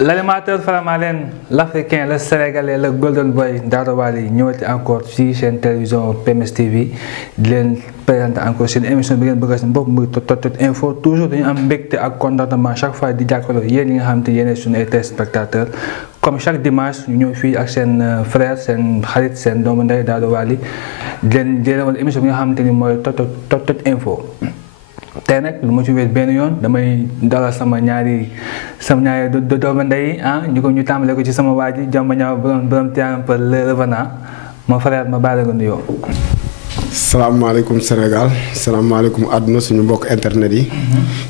L'animateur Faramareen, l'Africain, le Sénégalais, le Golden Boy Daouda Wally ñëwati encore ci chaîne télévision PMS TV di leen présenter encore seen émission bi ngeen bëgg a seen bopp muy Tot Info toujours dañu am mbégte ak contentement chaque fois di jàkkaarloo yéen ñi nga xam te yéen suñu ay téléspectateurs comme chaque dimanche ñu ñëw fii ak seen frère seen xarit seen doomu ndey Daouda Wally di leen wala émission bi nga xam te ni mooy Tot Info. tey nag lu ma ci wéet benn yoon damay dalal sama ñaari doomu ndey ñu tàmbale ko ci sama waa ji Jomba Ñaaw borom Tivaouane Peulh le revenant mon frère ma baale nga nuyoo. salaamaaleykum Sénégal salaamaaleykum àdduna suñu mbokk internet yi.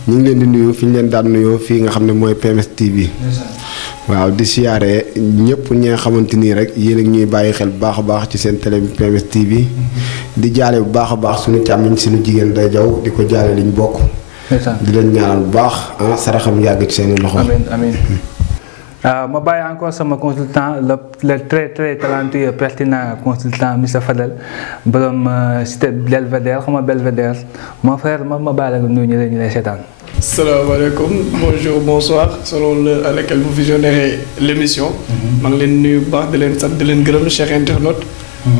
ñu ngi leen di nuyu fi ñu leen daan nuyoo fii nga xam ne mooy PMS TV. waaw di siyaare ñëpp ñi nga xamante nii rek yéen ak ñuy bàyyi xel bu baax a baax ci seen télé bi PMS TV. di jaale bu baax a baax suñu càmmiñ suñu jigéen day jaw di ko jaale liñ bokk. di leen ñaanal bu baax saraxam yàgg ci seen loxo. amiin amiin. ma bàyyi encore sama consultant le très talentueux pertinent consultant monsieur Fadel borom cité Belvédère xam nga Belvédère mon frère ma bàyyi la nga nuyu ñu lay seetaan. Salaamaaleykum bonjour bonsoir selon l'heure à laquelle vous visionnerez l'émission. maa ngi leen nuyu bu baax di leen sant di leen gërëm chers internautes.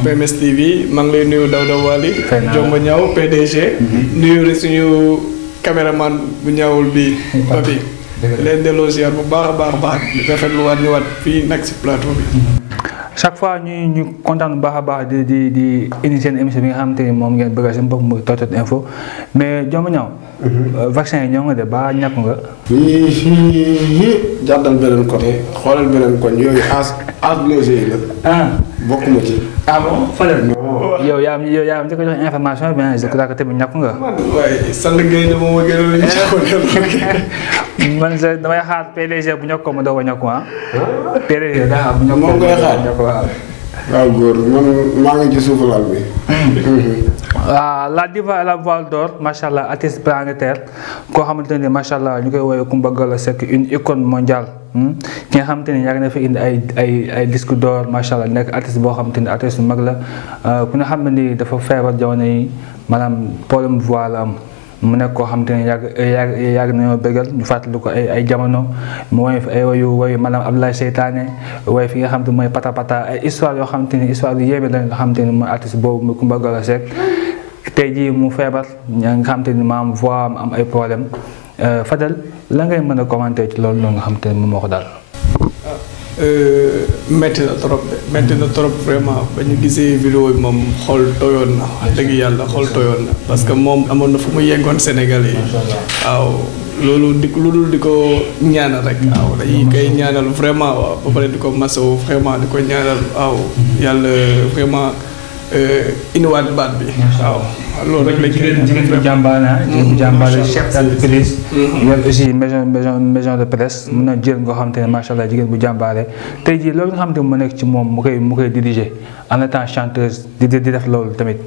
PMS TV maa ngi lay nuyu Daouda Wally. Jomba Ñaaw PDG. nuyu rek suñu caméraman bu ñaawul bi Papi. leen delloo ziar bu baax a baax di rafetlu waat ñëwaat fii nag si plateau bi. chaque fois ñu kontaan bu baax a baax di indi seen émission bi nga xamante ni moom ngeen bëgg a seen bopp muy Tot Info mais Jomba Ñaaw. vaccin yi ñëw nga de ba ñàkk nga. jàddal beneen côté xoolal beneen koñ yooyu as logé yi la. bokkuma ci. bon Fadel. yow yaa am njëkk a jox information bi je crois que tamit ñàkk nga. waaye Sall Gueye ne moom a gën a lu ñu man damay xaar PDG bu ñàkk ko ma doog a ñàkk PDG daa xam bu ñàkk ko moom ngay xaar waaw góor man maa ngi ci suufu lal bi. la diva à la voile d'or macha allah artiste planétaire koo xamante ne macha allah ñu koy woowee Coumba Gawlo Seck une icône mondiale ki nga xamante ne yàgg na fi indi ay disque d'or macha allah nekk artiste boo xamante ne artiste bu mag la ku nga xam ne ni dafa feebar jamono yi maanaam problème voix la am. mu nekk koo xam te ne yàgg nañoo bëggal ñu fàttali ko ay jamono mu woy fi ay woyu maanaam Abdoulaye Seytaane woy fi nga xam te mooy pata pata ay histoire yoo xam te ne histoire yu yéeme la nga xam te ne mooy artiste boobu muy Coumba Gawlo Seck tey jii mu feebar nga xam te ne maam voix am ay problème Fadel la ngay mën a commenter ci loolu nga xam te ne moom moo ko daal. metti na trop vraiment ba ñu gisee vidéo bi moom xol tooyoon na wax dëgg yàlla xol tooyoon na parce que moom amoon na fu mu yeggoon Sénégal yi waaw loolu lu dul di ko ñaanal rek waaw dañuy koy ñaanal vraiment waaw ba pare di ko masawu vraiment di ko ñaanal waaw yàlla vraiment indiwaat baat bi waaw loolu rek lañ jigéen bu jàmbaare chef d'entreprise yor aussi maison de presse mun na jël nga xam te ne macha allah jigéen bu jàmbaare tey jii loolu nga xam te ne mu nekk ci moom mu koy diriger en étant chanteuse di def loolu tamit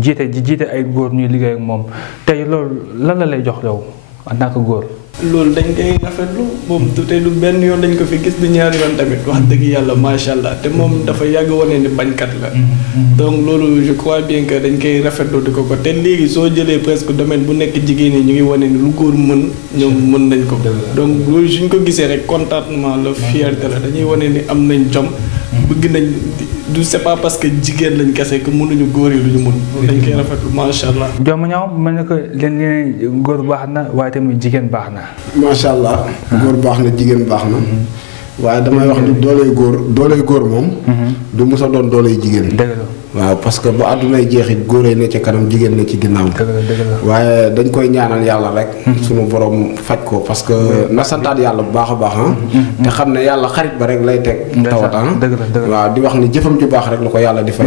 jiite ay góor ñuy liggéey ak moom tey loolu lan la lay jox yow en tant que góor. loolu dañ koy rafetlu moom te du benn yoon dañ ko fi gis du ñaari yoon tamit wax dëgg yàlla macha allah te moom dafa yàgg wane ni bañkat la. donc loolu je crois bien que dañ koy rafetlu di ko te léegi soo jëlee presque domaine bu nekk jigéen ñi ñu ngi wane ni lu góor mën ñoom mën nañ ko. donc loolu suñ ko gisee rek contentement la fierté la dañuy wane ni am nañ jom. bëgg nañ du c'est pas parce que jigéen lañ kese que mënuñu góor yi lu ñu mën. dañ koy rafetlu macha allah. Jomba Ñaaw mel na que leen góor baax na waaye tamit jigéen baax na. macha allah góor baax na jigéen baax na. waaye damay wax ni dooley góor moom. du mos a doon dooley jigéen. waaw parce que bu àddunay jeexit góoree ne ca kanam jigéen ne ci ginnaaw. waaye dañ koy ñaanal yàlla rek. sunu borom faj ko parce que na santaat yàlla bu baax a baax te xam ne yàlla xarit ba rek lay teg. tawat waaw di wax ni jëfam ju baax rek la ko yàlla di fay.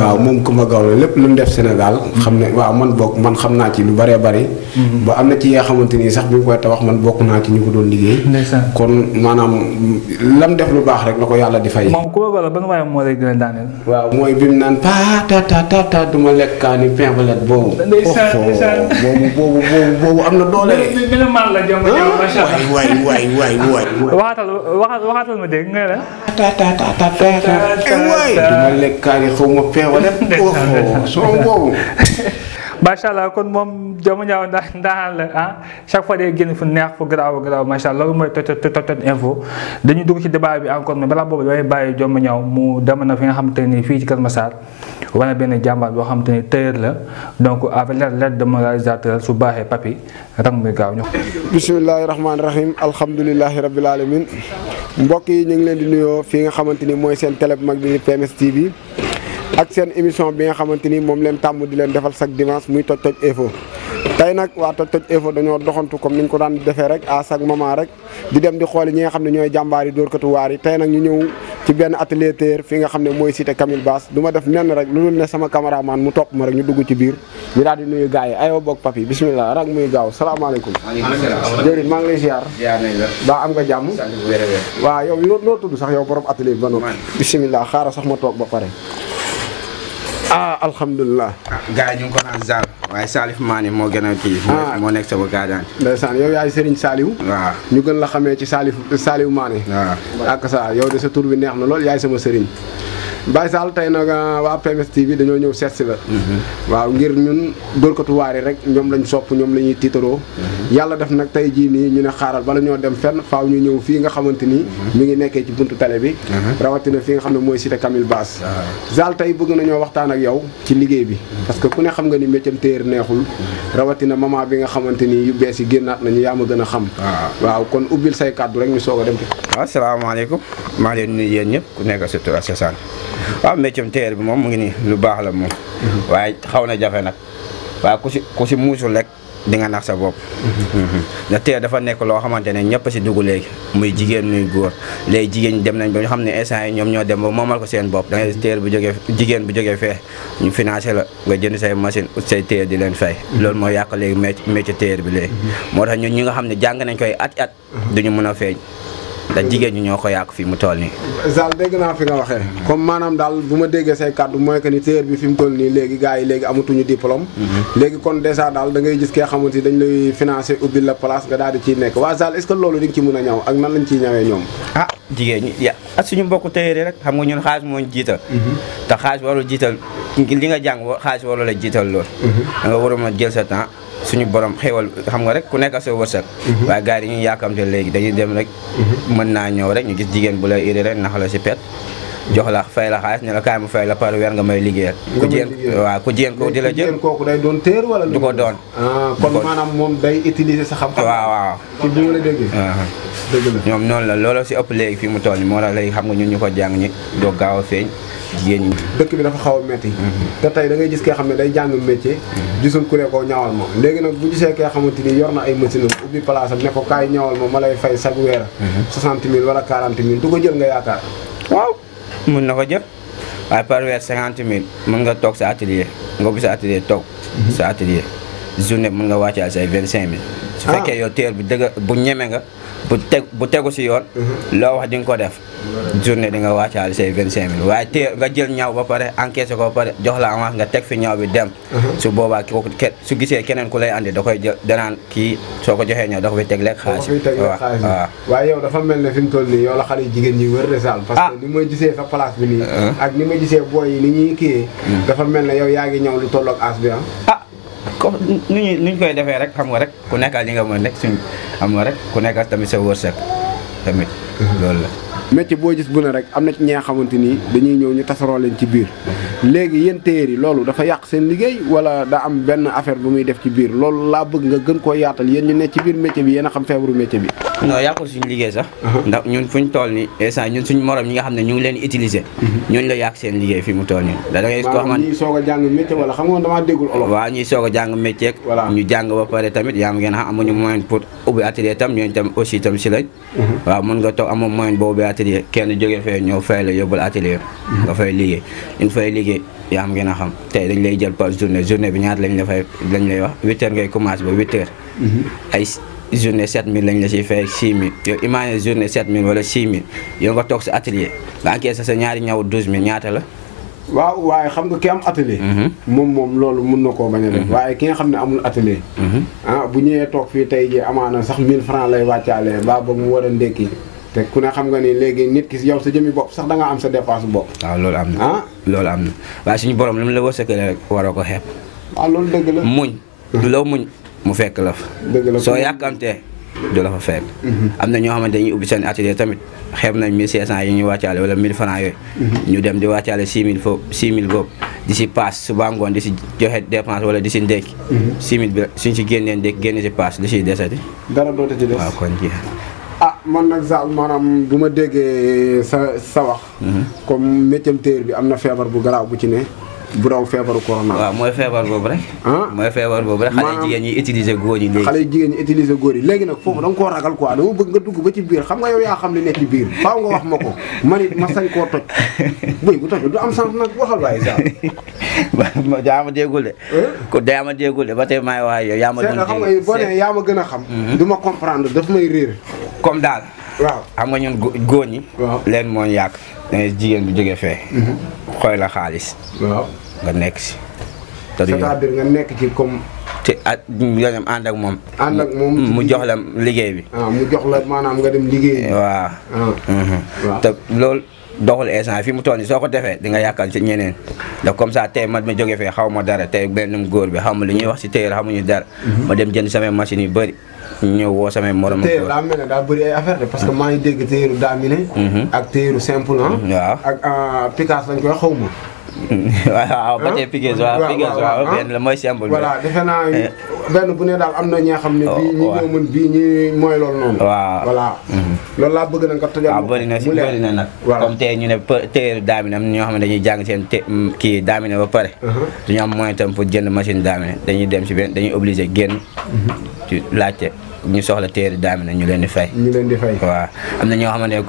waaw moom Coumba Gawlo lépp lu mu def Sénégal. xam ne waaw man xam naa ci lu bëree bëri. ba am na ci yoo xamante ni sax bi mu koy tabax man bokk naa ci ñu ko doon liggéey. kon maanaam lam def lu baax rek la ko yàlla di fay. moom Coumba Gawlo ban waaye moo lay gën a daaneel. waaw mooy bi mu naan ta duma lekkaani pimbalet boobu. boobu am na doole. benn man la Jomba Ñaaw macha allah. waay. waxaatal ma dégg nga la. waay duma lekkaani xaw ma pimbalet. soo boobu. macha allah kon moom Joma Ñaaw ndaanaan la ah chaque fois day génn fu neex fu garaaw macha allah loolu mooy Toj Info dañuy dugg ci débat bi encore mais balaa boobu damay bàyyi Joma Ñaaw mu dem na fi nga xamante ni fii ci Kër Massar wane benn jàmbaar boo xamante ni tailleur la donc avec l'aide de mon réalisateur su baaxee papi rang muy gaaw ñu. bismillahi rahmaani rahim alhamdulilahi rabbil alamin mbokk yi ñu ngi leen di nuyoo fii nga xamante ni mooy seen télé bu mag bi PMS TV ak seen émission bi nga xamante ni moom leen tàmm di leen defal chaque dimanche muy Toj Info. tey nag waa Toj Info dañoo doxantu comme ni ñu ko daan defee rek à chaque moment rek di dem di xooli ñi nga xam ne ñooy jàmbaar yi dóorkatu waar yi tey nag ñu ñëw ci benn atelier tailleur fi nga xam ne mooy cité Camille Basse du ma def nenn rek lu dul ne sama caméraman mu topp ma rek ñu dugg ci biir ñu daal di nuyu gars yi aywa bokk papi bismillah rek muy gaaw salaamaaleykum. jërëjëf maa ngi lay ziar. ba am nga jàmm. waaw yow noo tudd sax yow borom atelier bi ba noppi. bismillah xaaral sax ma toog ba pare. alhamdulilah. gars yi ñu ngi ko naan Zal waaye Salif Mané moo gën a kii. moo nekk sama gardien. ndeysaan yow yaay Serigne Saliou. waaw ñu gën la xamee ci Saliou Mané. waaw ak sa yow de sa tur bi neex na lool yaay sama Serigne. Baye Sall tey nag waa PMS TV dañoo ñëw seet si la. waaw ngir ñun dóorkatu waar yi rek ñoom lañ sopp ñoom la ñuy tiitaroo. yàlla def nag tey jii nii ñu ne xaaral bala ñoo dem fenn faaw ñu ñëw fii nga xamante ni. mi ngi nekkee ci buntu télé bi. rawatina fi nga xam ne mooy cité Camille Basse. Sall tey bëgg nañoo waxtaan ak yow ci liggéey bi parce que ku ne xam nga ni métier tailleur neexul rawatina maman bi nga xamante ni yu bees yi génnaat nañu yaa ma gën a xam. waaw kon ubbil say kàddu rek ñu soog a dem ci. waaw salaamaaleykum maa ngi leen di nuyu yéen ñëpp ku nekk sa tur ak sa sant waaw métier tailleur bi moom mu ngi nii lu baax la moom. waaye xaw na jafe nag waaye ku si muusul rek di nga nax sa bopp. ndax tailleur dafa nekk loo xamante ne ñëpp si dugg léegi muy jigéen muy góor léegi jigéen ñi dem nañ ba ñu xam ne instant yi ñoom ñoo dem ba moomal ko seen bopp da ngay tailleur bu jógee jigéen bu jógee fee ñu financé la nga jënd say machine ut say tailleur di leen fay. loolu moo yàq léegi métier tailleur bi léegi. moo tax ñun ñi nga xam ne jàng nañ koy at duñu mën a feeñ. ndax jigéen ñi ñoo ko yàq fii mu toll nii. Zal dégg naa fi nga waxee. comme maanaam daal bu ma déggee say kàddu mooy que ni tailleur bi fi mu toll nii léegi gars yi léegi amatuñu diplôme. léegi kon dèjà daal da ngay gis kee xamante ni dañ lay financé ubbil la place nga daal di ciy nekk waa Zal est-ce que loolu di nga ci mën a ñaw ak nan lañ ciy ñawee ñoom. ah jigéen ñi ak suñu mbokku tailleur yi rek xam nga ñun xaalis moo ñu jiital. te xaalis warul jiital li nga jàng xaalis warul la jiital lool. da nga waroon a jël sa temps. suñu borom xéwal xam nga rek ku nekk sa wërsëg. waaye gars yi dañuy yàkkamte léegi dañuy dem rek. mën naa ñëw rek ñu gis jigéen bu lay iri rek nax la si pet. jox la fay la xaalis ne la kaay mu fay la par weer nga may liggéeyal. ku jigéen ko di la jël kooku day doon tailleur wala. du ko doon. kon maanaam moom day utiliser sa xam-xam. waaw. ci bi ma la déggee. dëgg la ñoom noonu la looloo si ëpp léegi fi mu toll nii moo tax léegi xam nga ñun ñu ko jàng ñi doo gaaw a feeñ. jigéen ñi dëkk bi dafa xaw a metti te tey da ngay gis kee xam ne day jàng métier gisul ku ne koo ñawal ma léegi nag bu gisee kee xamante ni yor na ay machine am ubbi place am ne ko kaay ñawal ma lay fay chaque weer 60 000 wala 40 000 du ko jël nga yaakaar. waaw mun na ko jël waaye par weer 50 000 mën nga toog sa atelier nga ubbi sa atelier toog sa atelier journée mën nga wàccaal say 25 000 su fekkee yow tailleur bi dëgg bu ñeme nga bu tegu si yoon loo wax di nga ko def journée di nga wàccaale say 25 000 waaye te nga jël ñaw ba pare encaissé ko ba pare jox la avance nga teg fi ñaw bi dem su boobaa kooku su gisee keneen ku lay andi da koy jël danaan kii soo ko joxee ñaw da ko fi teg lekk xaalis waaw waaye yow dafa mel ne fi mu toll nii yow la xale jigéen ñi wër de Zal parce que ni ma gisee sa place bi nii ak ni ma gisee booy yi ni ñuy kiyee dafa mel ne yow yaa ngi ñaw lu tolloog as bi comme nuñ koy defee rek xam nga rek ku nekkal li nga mën rek suñ xam nga rek ku nekkal tamit sa wërsëg tamit loolu la. métier boo gis bu ne rek am na ci ñi nga xamante ni dañuy ñëw ñu tasaroo leen ci biir léegi yéen tailleur yi loolu dafa yàq seen liggéey wala da am benn affaire bu muy def ci biir loolu laa bëgg nga gën koo yaatal yéen ñu ne ci biir métier bi yéen a xam feebaru métier bi. non yàqul suñu liggéey sax. ndax ñun fuñ toll nii instant ñun suñu morom ñi nga xam ne ñu ngi leen utiliser. ñooñu la yàq seen liggéey fi mu toll nii. da ngay koo xamante ñii soog a jàng métier wala xam nga damaa déggul olof. waaw ñii soog a jàng métier. voilà ñu jàng ba pare tamit yaa ngeen xam amuñu moyen pour ubbi atelier tam ñooñu tam aussi tam si lañ. waaw mën nga toog amoo moyen boo ubbi atelier kenn jógee fee ñëw fay la yóbbul atelier nga fay liggéey ñu fay liggéey yaa ngeen a xam tey dañ lay jël par journée bi ñaata lañ lay wax 8 heures ngay commencé ba 8 heures. ay journée 7000 lañ la siy fay 6000 yow imagine journée 7000 wala 6000 yow nga toog sa atelier nga encaissé sa ñaari ñaw 12000 ñaata la. waaw waaye xam nga ki am atelier. moom loolu mun na koo bañ a def. waaye ki nga xam ne amul atelier. bu ñëwee toog fii tey jii amaana sax 1000 francs lay wàccaalee mbaa ba mu war a ndékki te ku ne xam nga ni léegi nit ki yow sa jëmmi bopp sax da nga am sa dépense bopp. waaw loolu am na. loolu am na waaye suñu borom li mu la wërsëgalee rek waroo ko xeeb. ah loolu dëgg la. muñ. loo muñ mu fekk la fa. dëgg la soo yàkkamtee du la fa fekk. am na ñoo xamante dañuy ubbi seen atelier tamit xeeb nañ 1500 yi ñuy wàccaale wala 1000 francs yooyu. ñu dem di wàccaale 6000 foofu 6000 boobu di si paas suba ngoon di si joxe dépense wala di si ndékki. 6000 bi suñ si génnee ndékki génne si paas li siy desati. dara dootu ci des waaw kon jeex. ah man nag Zal maanaam bu ma déggee sa wax. comme métier téer bi am na feebar bu garaaw bu ci ne. bu raw feebaru corona. waaw mooy feebar boobu rek. mooy feebar boobu rek. xale jigéen ñi utiliser góor yi léegi. xale jigéen ñi utiliser góor yi léegi nag foofu da nga koo ragal quoi dama bëgg nga dugg ba ci biir xam nga yow yaa xam li nekk ci biir faaw nga wax ma ko man it ma sañ koo toj buy bu toj du am sens nag waxal waaye Zal. yaa ma déggul de. ko yaa ma déggul de ba tey maay wax yow yaa ma. xam nga boo nee yaa ma gën a xam. du ma comprendre daf may réer. comme daal. waaw xam nga ñun góor ñi. waaw leen moo ñu yàq. dangay jigéen bu jógee fee. xooy la xaalis. waaw nga nekk si. c'est-à-dire nga nekk ci comme. te at nga dem ànd ak moom. ànd ak moom mu jox la liggéey bi. mu jox la maanaam nga dem liggéey. waaw. waaw te loolu doxul instant fi mu toll nii soo ko defee di nga yàqal ci ñeneen. ndax comme ça tey man ma jógee fee xaw ma dara tey benn góor bi xaw ma li ñuy wax si téer xamuñu dara. ma dem jënd samay machines yu bëri. ñëw woo samay morom. téer daa mel ne daa bëri ay affaire de parce que maa ngi dégg téeru daamine. ak téeru simple waaw ak Picasso lañ koy xaw ma. waaw ba tey Picasso waaw benn la mooy simple. voilà defe naa benn bu ne daal am na ñaa xam ne bii ñi ñoo mën bii ñi mooy loolu noonu. waaw voilà. loolu laa bëgg na nga tojal. waaw bëri na si bëri na nag. comme tey ñu ne téeru daamine am na ñoo xam ne dañuy jàng seen kii daamine ba pare. duñu am moyen tam pour jënd machine daamine dañuy dem si benn dañuy obligé génn. ci laajte ñu soxla téere daamine ñu leen di fay. ñu leen di fay waaw am na ñoo xamante ne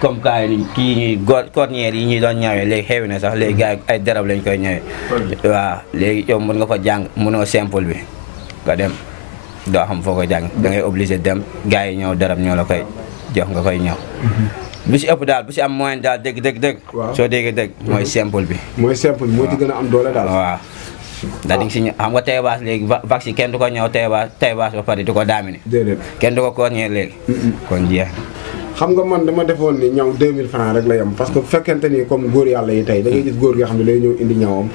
comme cas yi kii ñuy cornière yi ñuy doon ñawee léegi xewi na sax léegi gars yi ay darab lañ koy ñawee. waaw léegi yow mën nga ko jàng mënoo simple bi nga dem doo xam foo ko jàng da ngay obligé dem gars yi ñëw darab ñoo la koy jox nga koy ñëw. bu si ëpp daal bu si am moyen daal dëgg. soo déggee dëgg mooy simple bi. mooy simple bi moo ci gën a am doole daal. waaw. ndax di nga si ñëw xam nga teebaas léegi vax yi kenn du ko ñëw teebaas ba pare di ko daamine. déedéet kenn du ko cornière léegi. kon jeex. xam nga man dama defoon ni ñaw 2000 francs rek la yem parce que bu fekkente ni comme góor yàlla yi tey da ngay gis góor gi xam ne day ñëw indi ñawam.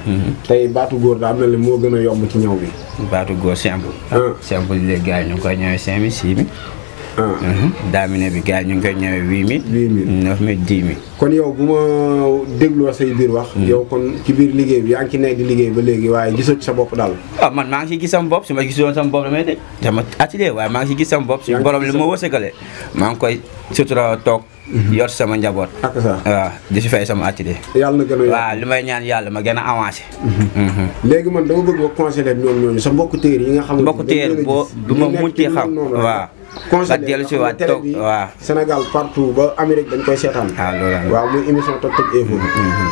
tey baatu góor daa mel ni moo gën a yomb ci ñaw bi. baatu góor simple. simple léegi gars yi ñu ngi koy ñëwee 5000 6000. daamine bi gars yi ñu ngi koy ñëwee 8000. 8000 9000 10000. kon yow bu ma dégloo say biir wax. yow kon ci biir liggéey bi yaa ngi ci nekk di liggéey ba léegi waaye gisoo ci sa bopp daal. ah man maa ngi ciy gis sama bopp su ma gisoon sama bopp damay dégg sama atelier waaye maa ngi ciy gis sama bopp suñu borom li ma wërsëgale maa ngi koy sutura toog. yor sama njaboot. ak ça waaw di si fay sama atelier. yàlla na gën a yokk waaw li may ñaan yàlla ma gën a avancé. léegi man dama bëgg nga conseiller ñoom ñooñu sa mbokku téer yi nga xam ne. mbokku téer boo du ma munti xam waaw. nga dellu si waat toog waaw. Sénégal partout ba Amérique dañ koy seetaan. waaw muy émission Tok Tok Info.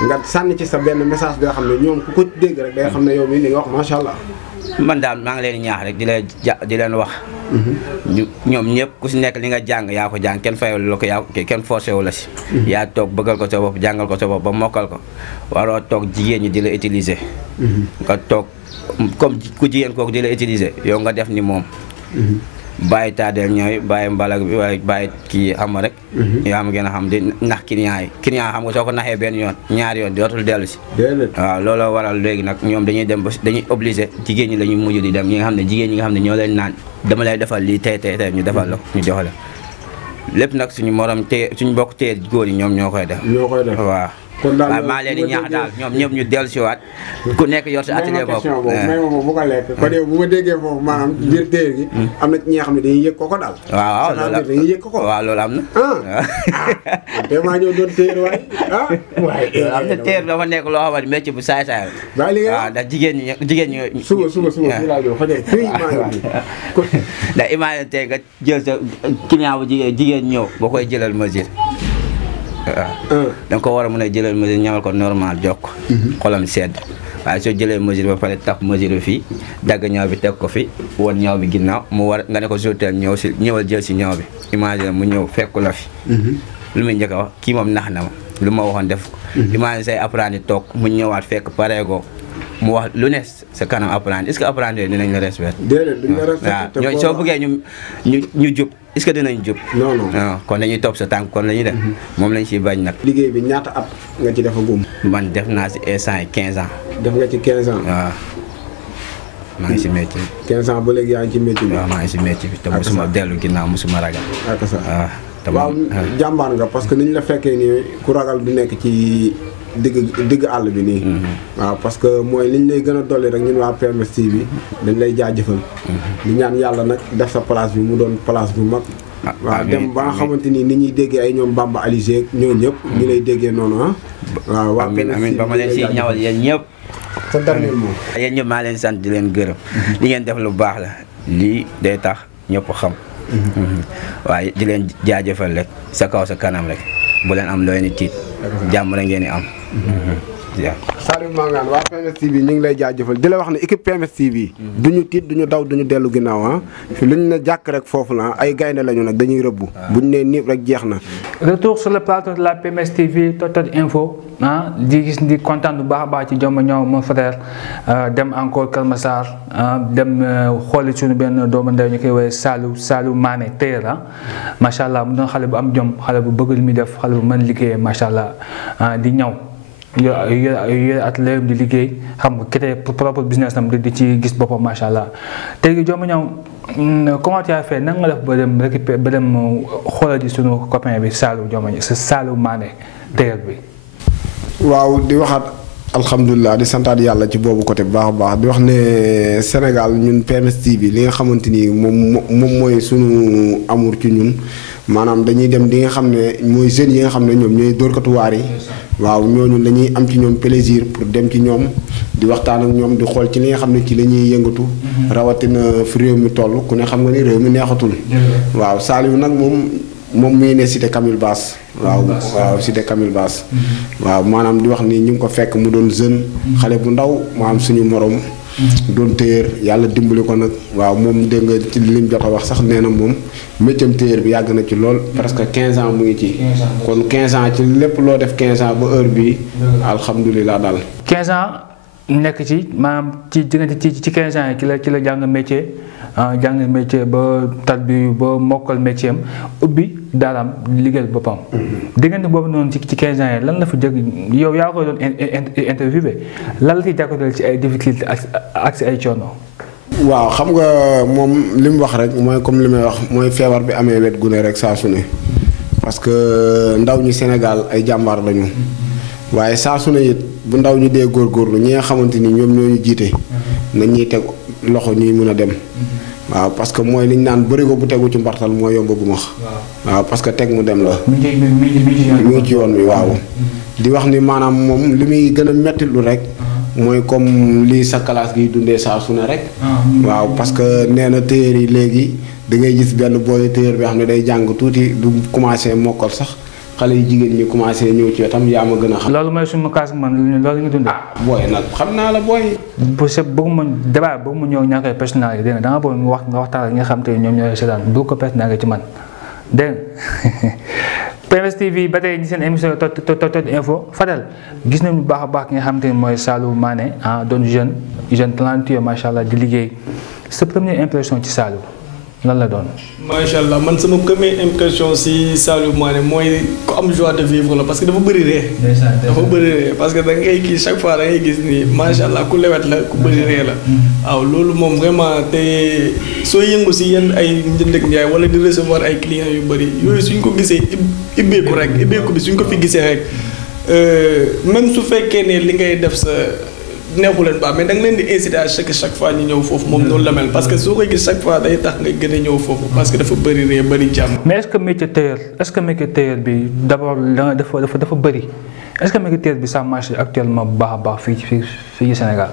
nga sànni ci sa benn message boo xam ne ñoom ku ko dégg rek day xam ne yow mii li nga wax macha allah. man daal maa ngi leen ñaax rek di leen wax. ñoom ñëpp ku si nekk li nga jàng yaa ko jàng kenn fayal la ko yaa kenn forcé wu la si. yaa toog bëggal ko sa bopp jàngal ko sa bopp ba mokkal ko waroo toog jigéen ñi di la utiliser. nga toog comme ku jigéen kooku di la utiliser yow nga def ni moom. bàyyi taadeel ñooy bàyyi mbalag bi waaye bàyyi kii xam nga rek. yaa ma gën a xam di nax client yi client xam nga soo ko naxee benn yoon ñaari yoon dootul dellu si. waaw looloo waral léegi nag ñoom dañuy dem ba dañuy obligé jigéen ñi la ñuy mujj di dem ñi nga xam ne jigéen ñi nga xam ne ñoo leen naan dama lay defal lii tey ñu defal la ñu jox la lépp nag suñu morom suñu bokk téye góor yi ñoom ñoo koy def. waaw. kon daal waaw maa leen di ñaax daal ñoom ñëpp ñu dellu si waat ku nekk yor sa atelier bopp. may ma bu ko lekk kon yow bu ma déggee foofu maanaam biir téer gi am na ñi nga xam ne dañuy yëg ko daal. waaw loolu dañuy yëg ko waaw loolu am na. te maa ñëw doon téer waay waaye loolu am na téer dafa nekk loo xamante métier bu saay saay waaw ndax jigéen ñi suba fii laa jox xajal fii maa ngi ndax imagine tey nga jël sa client bu jigéen ñëw boo koy jëlal mesure waaw da nga ko war a mën a jëlal mesure ñamal ko normal jox ko xolam sedd waaye soo jëlee mesure ba pare tax mesure fii dagg ñaw bi teg ko fi woon ñaw bi ginnaaw mu war nga ne ko jourteel ñëwal jël si ñaw bi imagine mu ñëw fekku la fi lu muy njëkk a wax kii moom nax na ma lu ma waxoon def ko imagine say apprenti toog mu ñëwaat fekk pareegoo mu wax lu ne sa kanam apprenti est-ce que apprenti yooyu dinañ la respecté. déedéet duñ la respecté waaw soo bëggee ñu jub est-ce que dinañ jub. non kon dañuy topp sa tànk kon la ñuy def. moom lañ siy bañ nag. liggéey bi ñaata at nga ci defa gum. man def naa si instant yi 15 ans. def nga ci 15 ans. waaw. maa ngi si métier bi. 15 ans ba léegi yaa ngi ci métier bi. waaw maa ngi si métier bi te mosuma dellu ginnaaw mosuma ragal. ak sa waaw waaw jàmbaar nga parce que ni ñu la fekkee nii ku ragal du nekk ci digg àll bi nii. waaw parce que mooy li ñu lay gën a dolli rek ñun waa PMS TV dañ lay jaajëfal. di ñaan yàlla nag def sa place bi mu doon place bu mag. waaw dem ba nga xamante ni ñuy déggee ay ñoom Bamba Alizé ñoo ñëpp ñu lay déggee noonu ah. waaw waa PMS TV ba ma leen si ñawal yéen ñëpp. sa dernier mot. yéen ñëpp maa leen sant di leen gërëm. li ngeen def lu baax la lii day tax ñëpp xam. waaye di leen jaajëfal rek sa kaw sa kanam rek bu leen am looy ni tiit jàmm rek ngeen di am. Saliou Mangane waa PMS TV ñu ngi lay jaajëfal di la wax ne équipe PMS TV duñu tiit duñu daw duñu dellu ginnaaw ah fi lu ñu ne jàkk rek foofu la ay gaynde lañu nag dañuy rëbbu buñ ne niib rek jeex na. Retour sur le plateau de la PMS TV Total Info di gis di kontaan bu baax a baax ci Joma Ñaw mon frère dem encore Kër Massar dem xooli suñu benn doomu ndey ñu koy woowee Saliou Mané téer macha allah mu doon xale bu am jom xale bu bëgg li muy def xale bu mën liggéeyee macha allah di ñaw. yooyu at léegi di liggéey xam nga créé propre business nam di ci gis boppam macha allah tey jii Joma Ñaw comment tu as fait nan nga def ba dem récupérer ba dem xoolal ji sunu copain bi Saliou Mané téer bi. waaw di waxaat alhamdulilah di santaat yàlla ci boobu côté bu baax a baax di wax ne Sénégal ñun PMS TV li nga xamante ni moom mooy sunu amour ci ñun maanaam dañuy dem di nga xam ne mooy jeunes yi nga xam ne ñoom ñooy dóorkatu waar yi waaw ñooñu dañuy am ci ñoom plaisir pour dem ci ñoom di waxtaan ak ñoom di xool ci li nga xam ne ci la ñuy yëngatu. rawatina fi réew mi toll ku ne xam nga ni réew mi neexatul. waaw Saliou nag moom mi ngi ne cité Camille Basse. waaw cité Camille Basse. waaw maanaam di wax ni ñu ngi ko fekk mu doon jeune. xale bu ndaw maanaam suñu morom. doon téer yàlla dimbali ko nag waaw moom dégg nga ci lim jot a wax sax nee na moom métier téer bi yàgg na ci lool presque 15 ans mu ngi ci. kon 15 ans ci lépp loo def 15 ans ba heure bii. alhamdulilah daal. 15 ans nekk ci maanaam ci diggante ci 15 ans yi ci la jàng métier. jàng métier ba tat bi ba mokkal métier am ubbi daaraam liggéeyal boppam. diggante boobu noonu ci 15 ans yi lan la fa jëg yow yaa koy doon interviewé lan la ciy jàkkaarloo ci ay difficulté ak si ay coono. waaw xam nga moom li mu wax rek mooy comme li may wax mooy feebar bi amee wet gu ne rek saa su ne parce que ndaw ñi Sénégal ay jàmbaar lañu waaye saa su ne it bu ndaw ñi dee góorgóorlu ñi nga xamante ni ñoom ñoo ñu jiite nañ ñuy teg loxo ñuy mën a dem. waaw parce que mooy li ñu naan bërigo bu tegu ci mbartal mooy yomb bu max. waaw parce que teg mu dem la. mu ngi ci yoon bi waaw. di wax ni maanaam moom li muy gën a metti lu rek. mooy comme lii sa classe gi dundee saa su ne rek. waaw parce que nee na téer yi léegi da ngay gis benn booy téer bi xam ne day jàng tuuti du commencé mokkal sax xale yu jigéen ñi commencé ñëw ci wetam yaa ma gën a xam. loolu mooy suma kaas man loolu nga dundee. booy nag xam naa la booy. bu se bëgg ma débat bëgg ma ñëw ñàkk a personnalité dégg nga da nga bëgg nga waxtaan ak ñi nga xam te ñoom ñooy seetaan bu ko personnalité ci man dégg nga PMS TV ba tey ñi seen émission Total Info Fadel gis nañu bu baax a baax ki nga xam te ne mooy Saliou Mané doon jeune talentueux macha allah di liggéey sa première impression ci Saliou lan la doon. macha allah man sama première impression si Saliou Mané mooy ku am joie de vivre la parce que dafa bëri ree. dafa bëri ree parce que da ngay gis chaque fois da ngay gis ni macha allah ku lewet la ku bëri ree la. waaw loolu moom vraiment te soo yëngu si yenn ay njënd ak njaay wala di recevoir ay clients yu bëri yooyu suñ ko gisee ibbeeku rek ibbeeku bi suñ ko fi gisee rek même su fekkee ne li ngay def sa. neexu leen baax mais da nga leen di inciter à chaque fois ñu ñëw foofu moom noonu la mel parce que soo koy gis chaque fois day tax nga gën a ñëw foofu parce que dafa bëri ree bëri jàmm. mais est-ce que métier tailleur bi d'abord dafa bëri est-ce que métier tailleur bi ça marche actuellement bu baax a baax fii ci Sénégal.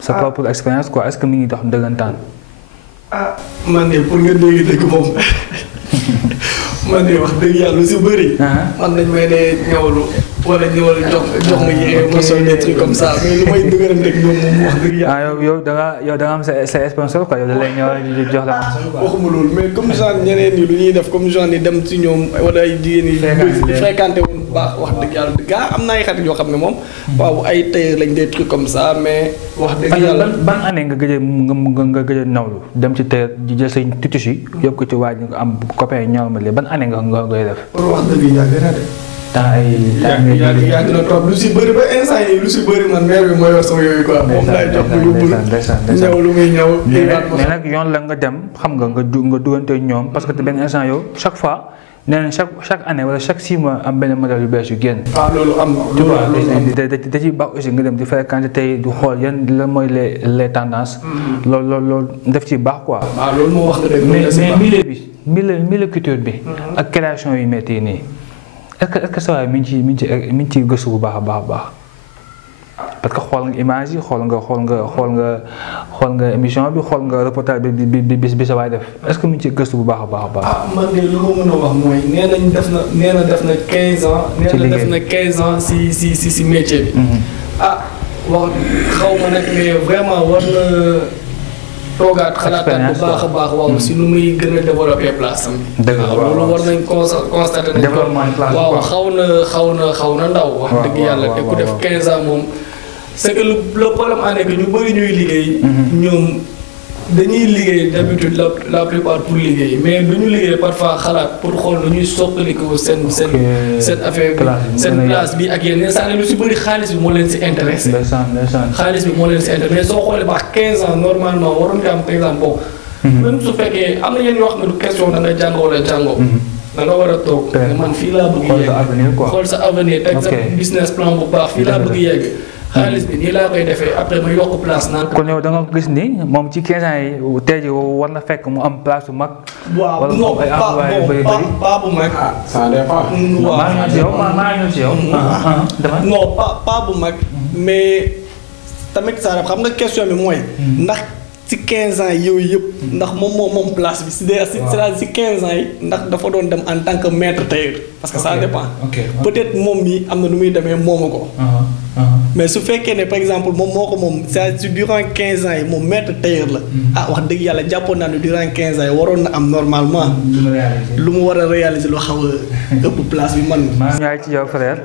sa propre expérience quoi est-ce que mi ngi dox dëggantaan. man de pour nga dégg moom man de wax dëgg yàlla lu si bëri. man nañ may ne ñëwalu. wala ñu war a jox nga yéexee ma sol des trucs comme ça mais lu may dëgëranteeg ñoom moom wax dëgg yàlla. yow da nga am sa sponsor quoi yow da lay ñëw jox la. waxuma loolu mais comme genre ñeneen ñi lu ñuy def comme genre ni dem ci ñoom wala ay jigéen yi fréquenté woon baax wax dëgg yàlla gaa am na ay xarit yoo xam ne moom. waaw ay tailleur lañ des trucs comme ça mais. wax dëgg yàlla ban année nga gëj a nawlu dem ci tailleur di jël say tutus yi yóbbu ko ci waaj nga am copain ñaw ma lee ban année nga koy def. wax dëgg yàgg na de. yàgg na trop lu si bëri ba instant yi lu si bëri man mère bi mooy yor sama yooyu quoi moom laay jox mu yóbbul ñëw lu muy ñëw mais nag yoon la nga dem xam nga duggante ñoom parce que benn instant yow chaque fois nee na chaque année wala chaque 6 mois am benn modèle yu bees yu génn. loolu am na. da ciy baax aussi nga dem di fréquenter tey du xool yan lan mooy les tendances. loolu def ci baax quoi. loolu moo wax nga dëgg mais milieu culture bi. ak création yu métti yi nii est-ce que saa waay mi ngi ciy gëstu bu baax a baax. parce que xool nga image yi xool nga émission bi xool nga reportage bi sa waay def est-ce que mu ngi ciy gëstu bu baax a baax. man de lu ma mën a wax mooy nee na def na 15 ans. ci liggéey def na 15 ans si métier bi. wax xaw ma nag mais vraiment war na toogaat xalaataat bu baax a baax waaw si nu muy gën a développer place am. loolu war nañ constater nañ waaw xaw na ndaw wax dëgg yàlla te ku def 15 ans moom. c'est que le problème en est que ñu bëri ñuy liggéey. ñoom dañuy liggéey d'habitude la plupart pour liggéey mais du ñu liggéey parfois xalaat pour xool nu ñuy soqaliku seen affaire bi seen place bi ak yeneen saa lu si bëri xaalis bi moo leen si intéressé. xaalis bi moo leen si intéressé mais soo xoolee ba 15 ans normalement waroon nga am par exemple bon. même su fekkee am na yenn yoo xam ne du question da nga jàngoo wala jàngoo. da nga war a toog man fii laa bëgg yegg xool sa avenir teg sa business plan bu baax fii laa bëgg yegg. xaalis bi nii laa koy defee après ma yokk place naan. kon yow da nga gis ni moom ci 15 ans yi tey jii war na fekk mu am place bu mag. waaw non pas bu mag. ça dépend. maa ngi ci yow. non pas bu mag. mais tamit saa xam nga question bi mooy. ndax ci 15 ans yooyu yëpp. ndax moom place bi c'est-à-dire ci 15 ans yi ndax dafa doon dem en tant que maître tailleur. parce que ça dépend. peut-être moom mi am na nu muy demee moomu ko. mais su fekkee ne par exemple moom moo ko moom c'est durant 15 ans yi moom maître tailleur la. wax dëgg yàlla jàppoon naa ne durant 15 ans yi waroon na am normalement. lu mu war a réaliser lu xaw a ëpp place bi man. maa ngi ci yow frère.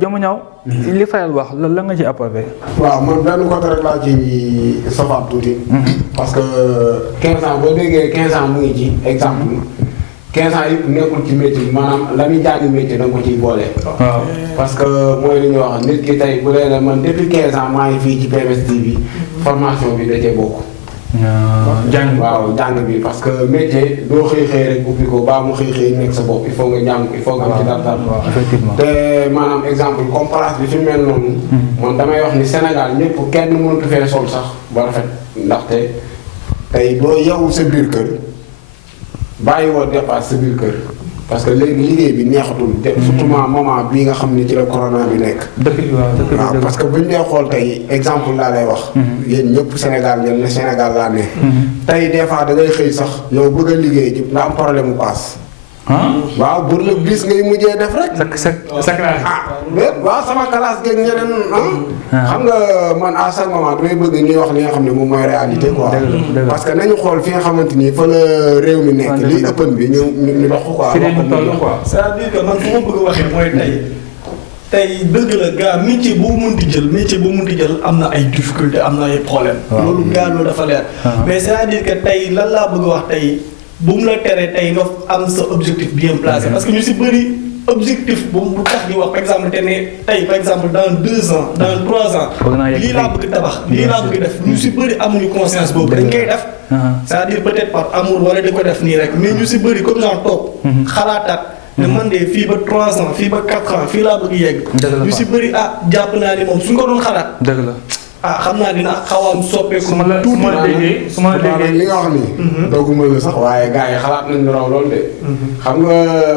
Jomou Niaw. li frère wax loolu la nga ci apporté. waaw man benn côté rek laa ci safaat tuuti. parce que 15 ans boo déggee 15 ans mu ngi ci exemple. 15 ans yëpp nekkul ci métier bi maanaam la muy jàng métier da nga ko ciy boole. parce que mooy li ñuy wax nit ki tey bu dee ne man depuis 15 ans maa ngi fii ci PMS TV formation bi da cee bokk. jàng bi parce que métier doo xëy rek ubbi ko baa mu xëy nekk sa bopp il faut nga jàng il faut nga am ci dara. effectivement te maanaam exemple comme place bi fi mel noonu. man damay wax ni Sénégal ñëpp kenn mënatu fee sol sax ba rafet ndaxte tey doo yeewu sa biir kër. bàyyi woo dépasse sa biir kër parce que léegi liggéey bi neexatul. surtout moment bii nga xam ne ci la corona bi nekk. waaw parce que buñ dee xool tey exemple laa lay wax. yéen ñëpp Sénégal ngeen ne Sénégal laa ne. tey des fois da ngay xëy sax yow bëgg a liggéey ji nga am problème mu paas. waaw pour le bis ngay mujjee def rek. sa classe. waaw sama classe geeg ñeneen xam nga man à chaque moment damay bëgg ñuy wax li nga xam ne moom mooy réalité quoi. parce que nañu xool fi nga xamante ni fa la réew mi nekk liy ëppan bi ñu dox ko quoi. c'est-à-dire que man fu ma bëgg a waxee mooy tey dëgg la gars métier boo munti jël am na ay difficultés am na ay problèmes. loolu gars loolu dafa leer. mais c'est-à-dire que tey lan laa bëgg a wax tey. bu mu la teree tey nga am sa objectif bien placé parce que ñu si bëri objectif bu tax di wax par exemple te ne tey par exemple dans 2 ans dans 3 ans. lii laa bëgg tabax lii laa bëgg def ñu si bëri amuñu conscience boobu dañ koy def. c'est-à-dire peut-être par amour wala di ko def nii rek mais ñu si bëri comme genre toog. xalaataat ne man de fii ba 3 ans fii ba 4 ans fii laa bëgg yegg. ñu si bëri jàpp naa ni moom suñ ko doon xalaat. dëgg la. xam naa dina xaw a am soppeeku. su ma la déggee li nga wax nii. dogguma la sax waaye gars yi xalaat nañu raw loolu de. xam nga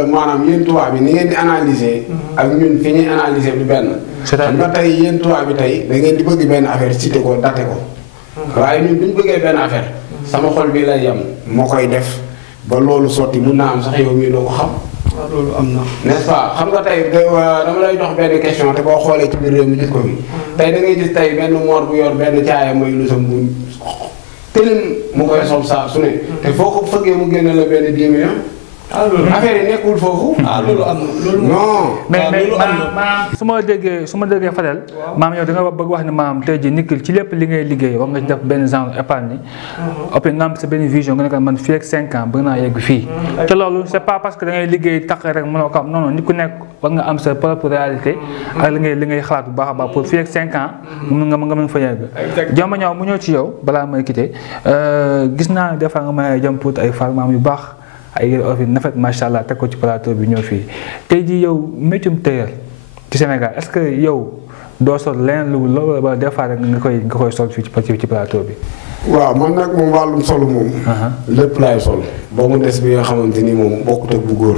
maanaam yéen tubaab bi ni ngeen di analyser. ak ñun fi ñuy analyser du benn. xam nga tey yéen tubaab bi tey da ngeen di bëgg benn affaire cité ko daté ko. waaye ñun bu ñu bëggee benn affaire. sama xol bi lay yem moo koy def ba loolu sotti mun naa am sax yow mii doo ko xam. waaw loolu am na. n'est-ce pas xam nga tey dama lay jox benn question te boo xoolee ci biir réew mi gis ko fi. tey da ngay gis tey benn moor bu yor benn caaya mooy lu sam bu tëlim mu koy sol saa su ne. te foo ko fëggee mu génne la benn 10 millions. affaire yi nekkul foofu. loolu am na loolu non. mais loolu am na. maanaam su ma déggee Fadel. maam yow da nga bëgg wax ne maam tey jii nit ki ci lépp li ngay liggéey war nga def benn genre épargne. après nga am sa benn vision nga ne ko man fii ak 5 ans bëgg naa yegg fii. te loolu c'est pas parce que da ngay liggéey tax rek mënoo ko am non non nit ku nekk war nga am sa propre réalité. ak li ngay xalaat bu baax a baax pour fii ak 5 ans. nga mën fa yegg. Jomba Ñaaw mu ñëw ci yow balaa may quitté gis naa des fois nga may jëm pour ay farmaam yu baax. ay yére office nafet macha allah teg ko ci plateau bi ñëw fii tey jii yow métier tailleur ci Sénégal est-ce que yow doo sol leneen lu loolu wala des fois rek nga koy sol fii ci plateau bi. waaw man nag moom wàllum solo moom. lépp laay sol ba mu des bi nga xamante ni moom bokkut ak bu góor.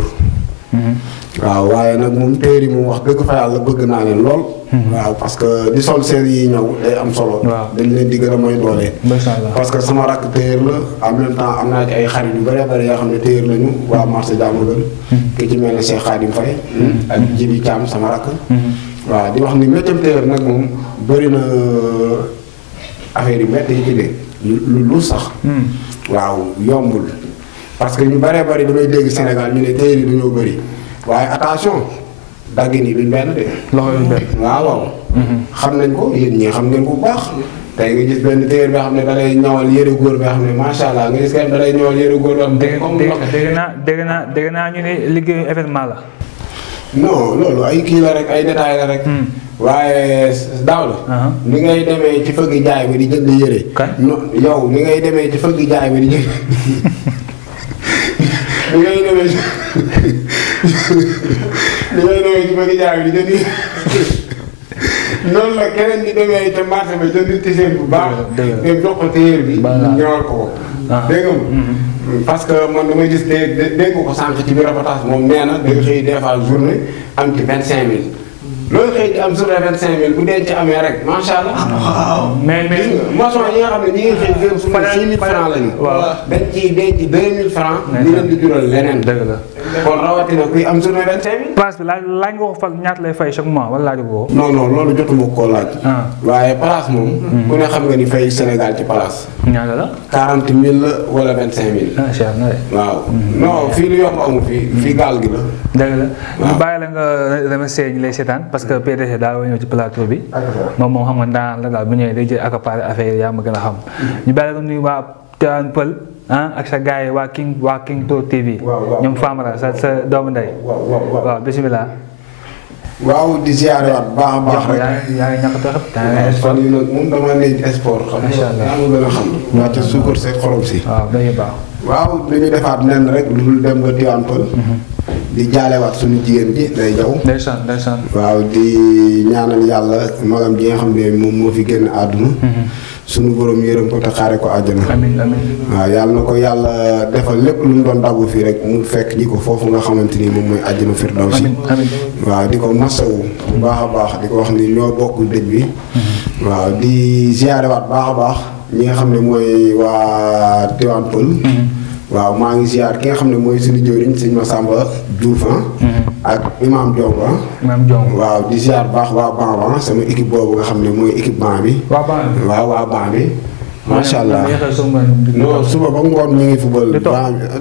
waaw waaye nag moom téer yi moom wax dëgg fa yàlla bëgg naa leen lool. waaw parce que di sol seen yi ñëw day am solo. dañ leen di gën a may doole. parce que sama rakk téer la en même temps am naa ci ay xarit yu bëree bëri yoo xam ne téer lañu waa marché Diamaguène. ki ci mel ne Cheikh Khadim Faye. ak Jibi Thiam sama rakk. waaw di wax ni métier téer nag moom bëri na affaire yu métti yi ci de lu sax. waaw yombul. parce que ñu bëree bëri damay dégg Sénégal ñu ne téer yi dañoo bëri waaye attention dagg nii duñ benn de. loxo yu benn. waaw. xam nañ ko yéen ñii xam ngeen ko bu baax. tey nga gis benn téer boo xam ne da lay ñawal yére góor boo xam ne macha allah nga gis kenn da lay ñawal yére góor boo xam ne. dégg naa ñu ne liggéeyu événement la. non loolu ay kii la rek ay détails la rek. waaye daaw la. ni ngay demee ci fëgg jaay bi di jënd yére. non yow ni ngay demee ci fëgg jaay bi di jënd. li ngay demee ci fëgg jaay bi di jënd noonu la keneen di demee ca marché ba jënd tiseen bu baax. dëgg jox ko téer bi. ñëwal ko. dégg nga parce que man damay gis dégg ko sànq ci biir reportage moom nee na day xëy des fois journée am ci 25000. loolu xëy di am journée 25000 bu denc amee rek macha allah. waaw mais maçon yi nga xam ne ñi ngi xëy gën su ne 6000 francs lañu. dañ ciy denc 2000 francs. ñu leen di jural leneen. dëgg la kon rawatina kuy am journée 25000. place bi laaj nga ko fa ñaata lay fay chaque mois wala laaj ko. non non loolu jotuma koo laaj. waaye place moom. ku ne xam nga ni fay Sénégal ci place. ñaata la. 40000 la wala 25000. cher na de. waaw non fii lu yomb amul fii gaal gi la. dëgg la ñu bàyyi la nga remercier ñu lay seetaan parce que PDG daal ñëw ci plateau bi. moom xam nga daan la daal bu ñëwee day jël accaparé affaire yi yaa ma gën a xam. ñu bàyyi la nga nuyu waa Tivaouane Peulh ak sa gars yi waa King Pro TV. ñoom Famara sa doomu ndey. waaw bisimilah. waaw di ziare waat baax a baax rek. yaa ngi ñàkk a waaw fan yii nag moom dama ne sport. macha allah xam nga yaa ma gën a xam. waa te suukar see xorom si. waaw dañuy baax. waaw dañuy defaat nen rek lu dul dem ba Tivaouane Peulh. di jaalewaat suñu jigéen ji day jaw. ndeysaan. waaw di ñaanal yàlla magam ji nga xam ne moom moo fi génn àdduna. suñu borom yërëm ko te xaare ko àjjana. amiin waaw yàlla na ko yàlla defal lépp lu mu doon daggu fii rek mu fekk ji ko foofu nga xamante ni moom mooy àjjana firdawsi. amiin waaw di ko masawu bu baax a baax di ko wax ni ñoo bokk dëj bi. waaw di ziare waat baax a baax ñi nga xam ne mooy waa Tivaouane Peulh. waaw maa ngi ziar ki nga xam ne mooy suñu jëwriñ sëñ Massamba Diouf ak Imam Diong waaw di ziar baax waa Banban sama équipe boobu nga xam ne mooy équipe ban bi. waaw waa ban bi. macha allah non suba ba ngoon ñu ngi fubal.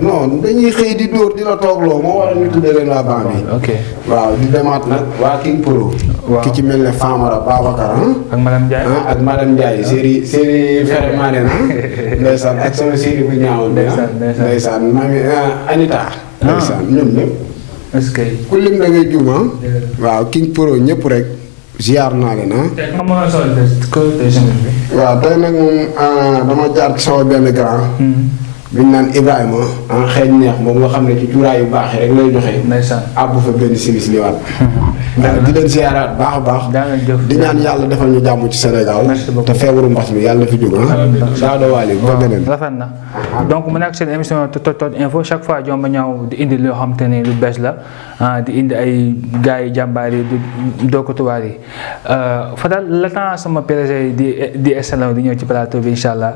non dañuy xëy di dóor di la toogloo moo waral ñu tuddee leen waa ban bi. waaw di demaat nag waa King Pro. ki ci mel ne Famara Babacar ak madame Ndiaye ak madame Ndiaye série Fere Mané ndeysaan ak sama série bu ñaawul bi ndeysaan mami Anita ndeysaan ñoom ñëpp est-ce que ku lim da ngay juum waaw King Pro ñëpp rek ziar naa leen waaw tey nag moom dama jaar ci sama benn grand bi ñu naan Ibrahima xeeñ neex moom nga xam ne ci cuuraay yu baax yi rek lay joxe. ndeysaan àbbu fa benn simis liwaat. waaw di leen ziaraat baax a baax. di ñaan yàlla defal ñu jàmm ci Sénégal. te feebaru mbas mi yàlla na fi jóg daa doo waale ba beneen. rafet na donc mu nekk seen émission Toj Toj Info chaque fois Jomba Ñaaw di indi loo xam te ne lu bees la di indi ay gars yi jàmbaar yi di dookatuwaar yi Fadal la temps sama PDG di excellent di ñëw ci plateau bi incha allah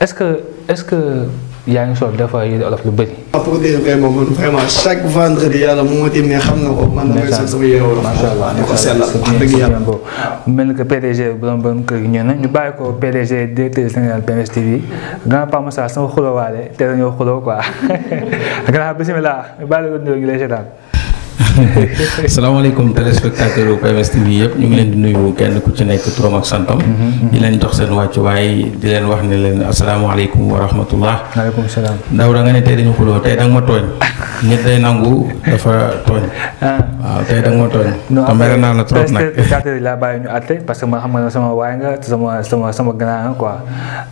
est-ce que yaa ngi sol dafa yéene olof lu bëri. pour dire vraiment chaque vendredi yàlla moo ma tiim ne xam na ko man damay sol sama yére olof. macha allah di ko sellal wax dëgg yàlla. mel ni que PDG borom kër gi ñëw na ñu bàyyi ko PDG directeur Sénégal PMS TV grand Pa Moussa sama xuloo waale te dañoo xuloo quoi grand bisimilah bàyyi la ko nuyoo ñu lay seetaan. salaamaaleykum téléspectateur PMS TV yëpp ñu ngi leen di nuyu kenn ku ci nekk turam ak santam. di leen jox seen wàccuwaay di leen wax ne leen asalaamaaleykum wa rahmatullah. maaleykum salaam. Ndaw da nga ne tey dañu xuloo tey da nga ma tooñ. nit day nangu dafa tooñ. waaw tey da nga ma tooñ. te mere naa la trop nag. téléspectateur yi laa bàyyi ñu àtte parce que man xam nga sama waay nga sama grand nga quoi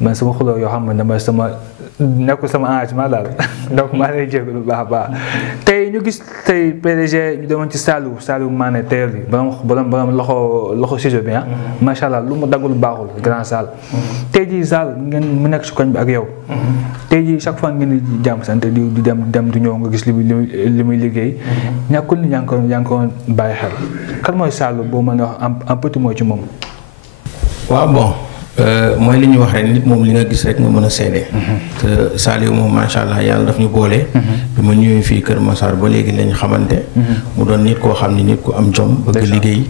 man sama xuloo yoo xam ne dama nekkul sama engagement daal donc maa lay jégalu lu baax a baax tey ñu gis tey PDG ñu demoon ci Saliou Mané tailleur bi borom loxo ciseau bi macha allah lu mu daggul baaxul grand Sall tey jii Sall ngeen mu nekk si koñ bi ak yow tey jii chaque fois ngeen di jàmm sant di dem du ñëw nga gis li muy liggéey ñàkkul ni yaa ngi ko bàyyi xel kan mooy Sall boo mën a wax un petit mot ci moom. waaw bon mooy li ñuy wax rek nit moom li nga gis rek nga mën a seede. te Saliou moom macha allah yàlla daf ñu boole. bi ma ñëwee fii Kër Massar ba léegi lañ xamante. mu doon nit koo xam ne nit ku am jom bëgg liggéey.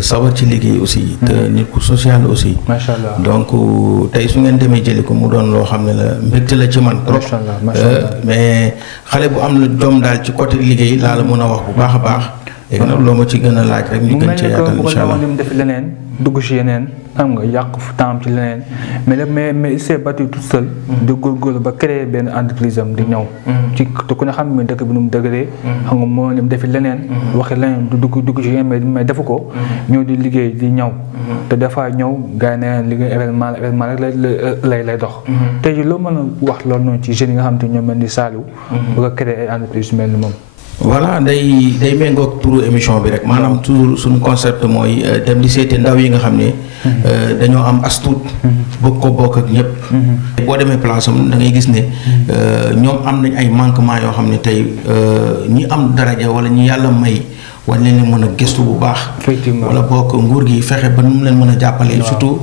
sawar ci liggéey aussi. te nit ku social aussi. macha allah donc tey su ngeen demee jëli ko mu doon loo xam ne la mbégte la ci man trop. mais xale bu am la jom daal ci côté liggéey laa la mën a wax bu baax a baax. léegi nag loo ma ci gën a laaj rek ñu gën cee yaatal incha allah mu def leneen dugg ci yeneen xam nga yàq temps ci leneen mais il s'est battu tout seul. di góorgóorlu ba créer benn entreprise am di ñëw. ci te ku ne xam ne dëkk bi nu mu dëgëree. xam nga moo dem defi leneen. waxi leneen du dugg ci yeneen mais defu ko. ñëw di liggéey di ñëw. te des fois ñëw gars yi nee liggéey événement rek lay dox. tey jii loo mën a wax loolu noonu ci jeunes yi nga xam te ñoom mel ni Saliou. bëgg a créer ay entreprise yu mel ni moom. voilà day méngoog turu émission bi rek maanaam toujours suñu concept mooy dem di seeti ndaw yi nga xam ne dañoo am astuut bëgg ko bokk ak ñëpp boo demee place am da ngay gis ne ñoom am nañ ay manquement yoo xam ne tey ñi am daraja wala ñi yàlla may war leen mën a gëstu bu baax wala bokk nguur gi fexe ba nu mu leen mën a jàppale surtout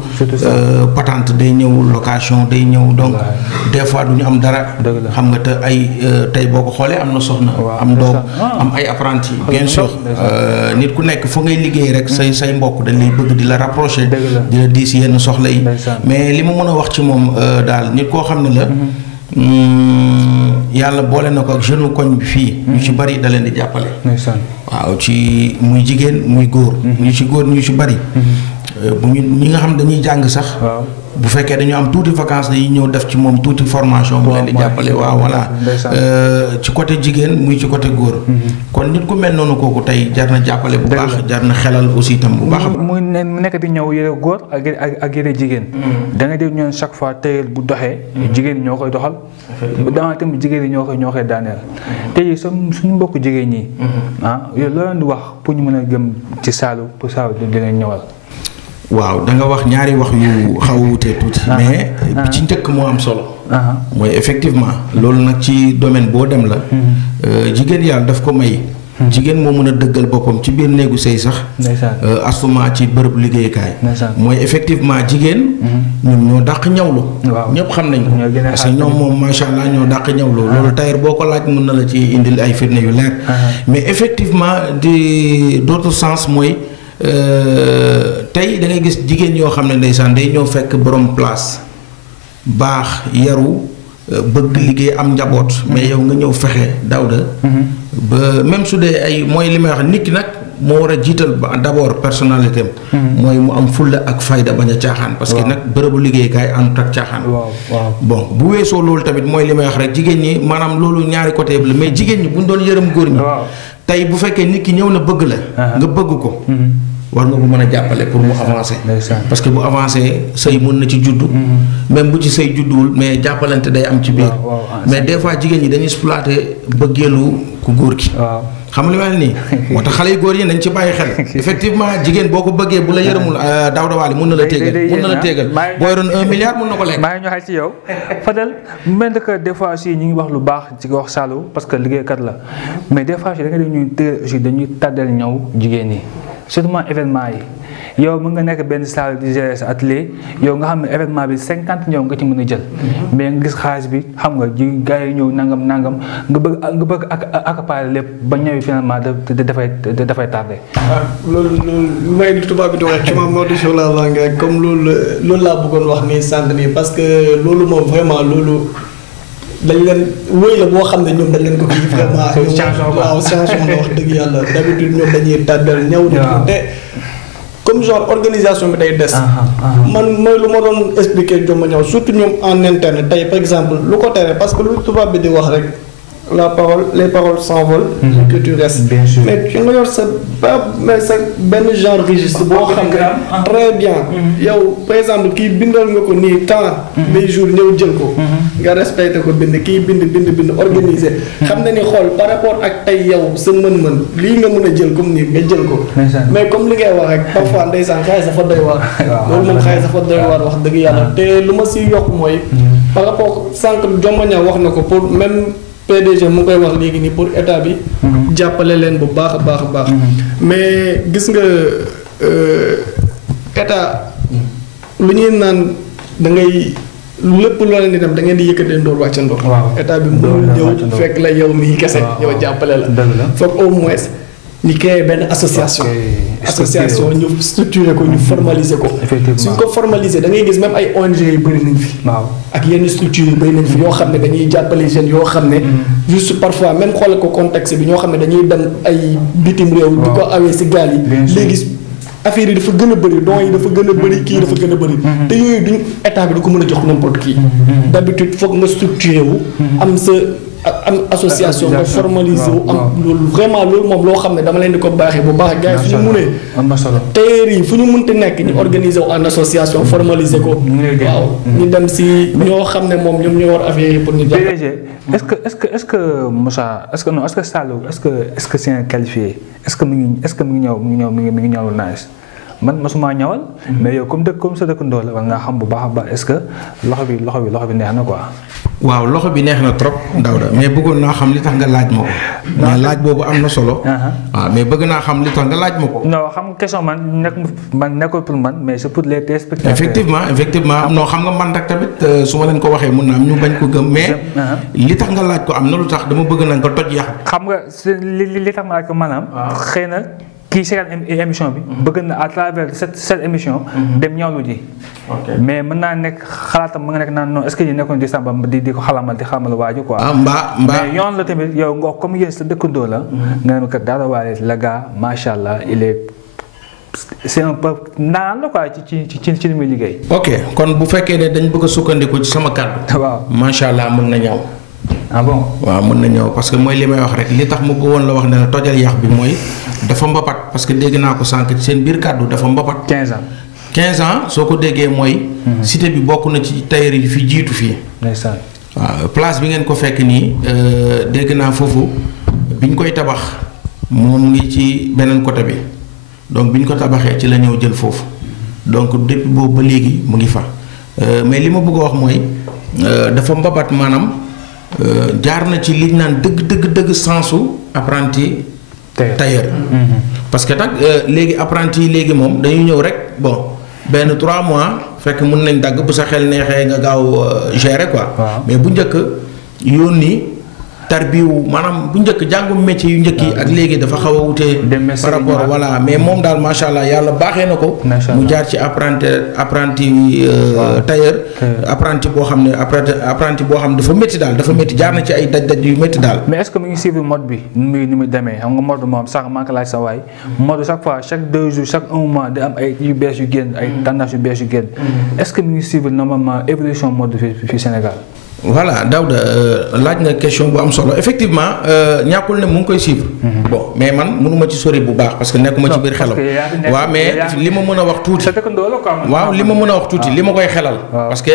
patente day ñëw location day ñëw donc des fois du ñu am dara xam nga te ay tey boo ko xoolee am na soxna am doom am ay apprenti bien sûr nit ku nekk foo ngay liggéey rek say mbokk dañ lay bëgg di la rapprocher di la diis yenn soxla yi mais li ma mën a wax ci moom daal nit koo xam ne la yàlla boole na ko ak jeune koñ bi fii ñu ci bari da leen di jàppale waaw ci muy jigéen muy góor ñu ci góor ñu ci bari bu ñu ñi nga xam dañuy jàng sax bu fekkee dañu am tuuti vacances dañuy ñëw def ci moom tuuti formation bu leen di jàppale waaw voilà ci côté jigéen muy ci côté góor kon nit ku mel noonu kooku tey jar na jàppale bu baax jar na xelal aussi itam bu baax mu nekk di ñëw yére góor ak yére jigéen da nga dégg ñoon chaque fois teyel bu doxee jigéen ñoo koy doxal bu dama tamit jigéen yi ñoo koy daaneel tey suñu mbokk jigéen ñi yow loo leen di wax pour ñu mën a gëm ci Saliou pour Saliou di leen ñëwal waaw da nga wax ñaari wax yu xaw a wutee tuuti mais bi ci njëkk moo am solo mooy effectivement loolu nag ci domaine boo dem la jigéen yàlla daf ko may jigéen moo mën a dëggal boppam ci biir néegu sëy sax astuma ci bërëb liggéeykaay mooy effectivement jigéen ñoom ñoo dàq ñawlu ñëpp xam nañ ko parce que ñoom moom macha allah ñoo dàq ñawlu loolu tailleur boo ko laaj mën na la ci indil ay firnde yu leer mais effectivement di d'autre sens mooy tey da ngay gis jigéen yoo xam ne ndeysaan day ñëw fekk borom place baax yaru bëgg liggéey am njaboot mais yow nga ñëw fexe Daouda ba même su dee ay mooy li may wax nit ki nag moo war a jiital d'abord personnalité am mooy mu am fulla ak fayda bañ a caaxaan parce que nag bërëbu liggéeykaay àndut ak caaxaan bon bu weesoo loolu tamit mooy li may wax rek jigéen ñi maanaam loolu ñaari côté la mais jigéen ñi bu ñu doon yërëm góor ñi tey bu fekkee nit ki ñëw na bëgg la nga bëgg ko war nga ko mën a jàppale pour mu avancer parce que bu avancer sëy mën na ci juddu même bu ci sëy judduwul mais jàppalante day am ci biir mais des fois jigéen ñi dañuy exploiter bëggeelu ku góor ki xam li ma nii moo tax xale yu góor yi nañ ci bàyyi xel effectivement jigéen boo ko bëggee bu la yërëmul Daouda Wally mun na la téegal boo yoroon 1 milliard mun na ko lekk. maa ngi ñëwaat ci yow Fadel mu mel ne que des fois aussi ñu ngi wax lu baax ci wax Saliou parce que liggéeykat la mais des fois aussi da nga def ñuy téye aussi dañuy tàddal ñëw jigéen ñi surtout événement yi yow mën nga nekk benn salle di gérer sa atelier yow nga xam ne événement bi 50 ñëw nga ci mën a jël mais nga gis xaalis bi xam nga ji gars yi ñëw nangam nga bëgg accaparer lépp ba ñëw finalement dafay tardé. loolu may tubaab bi di wax ci ma mode sur la langue rek comme loolu laa bëggoon wax nii sànq nii parce que loolu moom vraiment loolu dañ leen wéy la boo xam ne ñoom dañ leen ko kii vraiment. waaw chanson la wax dëgg yàlla d'habitude ñoom dañuy tàddal ñëw di te comme genre organisation bi day des. man mooy lu ma doon expliquer Joma ñëw surtout ñoom en interne tey par exemple lu ko tere parce que lu tubaab bi di wax rek les paroles s'envolent. que tu restes. Bien sûr. mais tu nga yor sa benn genre registre boo xam ne très bien. yow par exemple kii bindal nga ko nii temps. les jours ñëw jël ko. nga respecté ko bind kii bind organiser. xam na ni xool par rapport ak tey yow sa mën-mën lii nga mën a jël comme nii nga jël ko. mais comme li ngay wax rek parfois ndeysaan xaalis dafa doy waar. loolu moom xaalis dafa doy waar wax dëgg yàlla te lu ma si yokk mooy. par rapport sànq Joma ña wax na ko pour même. PDG mu koy wax léegi nii pour état bi. jàppale leen bu baax a baax. mais gis nga état lu ñuy naan da ngay lépp loo leen di dem da ngeen di yëkkatee ndoor wàccandoo. état bi mënul ñëw fekk la yow mii kese yow jàppale la. foog au moins ñu créé benn association. association ñu structuré ko ñu formaliser ko. suñ ko formaliser da ngay gis même ay ONG yu bëri nañ fi. ak yenn structures yu bëri nañ fi yoo xam ne dañuy jàppale jeunes yoo xam ne. juste parfois même xoolal ko contexte bi ñoo xam ne dañuy dem ay bitim réew. di ko awee si gaal yi. léegi affaire yi dafa gën a bëri dons yi dafa gën a bëri kii dafa gën a bëri. te yooyu duñ état bi du ko mën a jox n'importe qui. d'habitude foog nga structuré wu. am association nga formalisé wu am loolu vraiment loolu moom loo xam ne dama leen di ko baaxee bu baax gars yi fu ñu munee tailleur yi fu ñu munti nekk ñu organiser wu en association formalisé ko waaw ñu dem si ñoo xam ne moom ñoom ñoo war affaire yi pour ñu jàpp. PDG est-ce que Moussa est-ce que Saliou est-ce que c'est un qualifié est-ce que mi ngi ñëw nice man mosuma ñëwal mais yow comme sa dëkkandoo la war ngaa xam bu baax a baax est-ce que loxo bi neex na quoi. waaw loxo bi neex na trop Daouda mais bëggoon naa xam li tax nga laaj ma ko. mais laaj boobu am na solo. waaw mais bëgg naa xam li tax nga laaj ma ko. non xam question man nekkul pour man mais c'est pour les téléspectateurs. effectivement non xam nga man rek tamit su ma leen ko waxee mun naa am ñu bañ ko gëm mais. li tax nga laaj ko am na lu tax dama bëgg na nga toj yàq. xam nga li tax ma laaj ko maanaam. xëy na. kii seetaan émission bi bëgg na à travers cette émission dem ñawlu ji mais mën naa nekk xalaatam mën nga nekk naan non est-ce que ñu nekkoon di sàmba di ko xalamal waaju quoi mbaa mais yoon la tamit yow nga comme yéen sa dëkkandoo la nga ne ma kat Daouda Wally la gars macha allah c'est un peu naan la quoi ci li muy liggéey. ok kon bu fekkee ne dañ bëgg a sukkandiku ci sama kàddu. waaw macha allah mën na ñëw. ah bon waaw mën na ñëw parce que mooy li may wax rek li tax ma bëggoon la wax ne la tojal yàq bi mooy dafa mbapat parce que dégg naa ko sànq ci seen biir kàddu dafa mbapat. 15 ans soo ko déggee mooy. cité bi bokk na ci tailleur yi fi jiitu fii. ndeysaan. waaw place bi ngeen ko fekk nii dégg naa foofu biñ koy tabax moom ngi ci beneen côté bi donc biñ ko tabaxee ci la ñëw jël foofu donc depuis boobu ba léegi mu ngi fa mais li ma bëgg a wax mooy dafa mbapat maanaam. jaar na ci liñ naan dëgg sensu apprenti tailleur parce que nag léegi apprenti yi léegi moom dañuy ñëw rek bon benn 3 mois fekk mën nañ dagg bu sa xel neexee nga gaaw gérer quoi mais bu njëkk yónni tarbiwu maanaam bu njëkk jàngum métier yu njëkk yi ak léegi dafa xaw a wutee par rapport voilà mais moom daal macha allah yàlla baaxee na ko mu jaar ci apprenti tailleur apprenti boo xam ne dafa métti daal dafa métti jaar na ci ay daj yu métti daal. mais est-ce que mu ngi suivre mode bi ni muy demee xam nga mode moom sax maa ngi laaj sa waay mode chaque fois chaque 2 jours chaque 1 mois di am ay yu bees yu génn ay tendance yu bees yu génn est-ce que mu ngi suivre normalement évolution mode fii Sénégal. voilà Daouda laaj nga question bu am solo effectivement ñàkkul ne mu ngi koy suivre. bon mais man mënuma ci sori bu baax parce que nekkuma ci biir xelam. waaw mais li ma mën a wax tuuti. waaw li ma mën a wax tuuti li ma koy xelal. parce que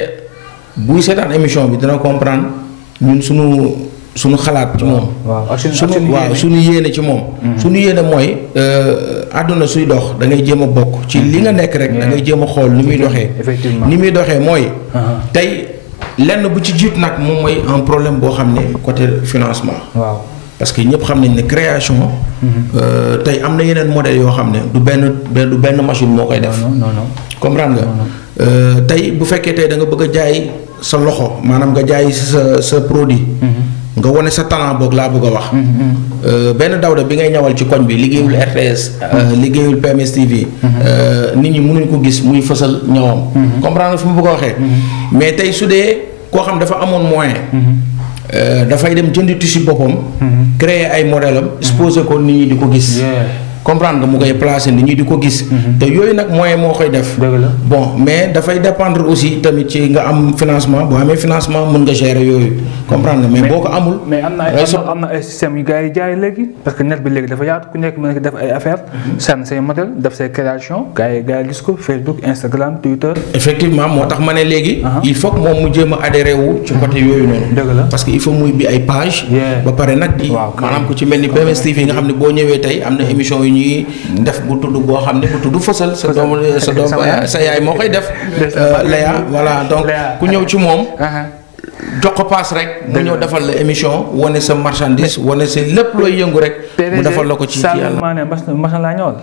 buy seetaan émission bi dina comprendre ñun suñu suñu xalaat ci moom. waaw suñu yéene ci moom. suñu yéene mooy àdduna suy dox da ngay jéem a bokk ci li nga nekk rek da ngay jéem a xool ni muy doxee. effectivement ni muy doxee mooy. tey lenn bu ci jiit nag moom mooy un problème boo xam ne côté financement. waaw parce que ñëpp xam nañ ne création. tey am na yeneen modèle yoo xam ne du benn machine moo koy def. non comprendre nga. tey bu fekkee tey da nga bëgg a jaay sa loxo maanaam nga jaay sa produit. nga wane sa talent boog laa bëgg a wax. benn Daouda bi ngay ñawal ci koñ bi liggéeyul RTS. liggéeyul PMS TV. nit ñi mënuñ ko gis muy fësal ñawam. comprendre nga fi mu bëgg a waxee. mais tey su dee koo xam dafa amoon moyen. dafay dem jëndi tissu boppam. créer ay modèle am. exposé ko nit ñi di ko gis. comprendre nga mu koy placer nit ñi di ko gis. te yooyu nag moyen moo koy def. bon mais dafay dépendre aussi tamit ci nga am financement boo amee financement mën nga gérer yooyu. comprendre nga mais boo ko amul. mais am na ay systèmes yu gars yi jaay léegi parce que net bi léegi dafa yaatu ku nekk mën nga def ay affaires sànni say modèle def say création gars yi gis ko Facebook Instagram Twitter. effectivement moo tax ma ne léegi. il faut que moom mu jéem a adhéré wu ci côté yooyu noonu. dëgg la parce que il faut muy bi ay page ba pare nag di. maanaam ku ci mel ni PMS TV nga xam ne boo ñëwee tey am na émission ñuy def bu tudd boo xam ne bu tudd fësal sa doom sa yaay moo koy def Léa voilà donc ku ñëw ci moom jox ko paas rek mu ñëw defal la émission wane sa marchandise wane sa lépp looy yëngu rek mu defal la ko ci yàlla mas na laa ñëwal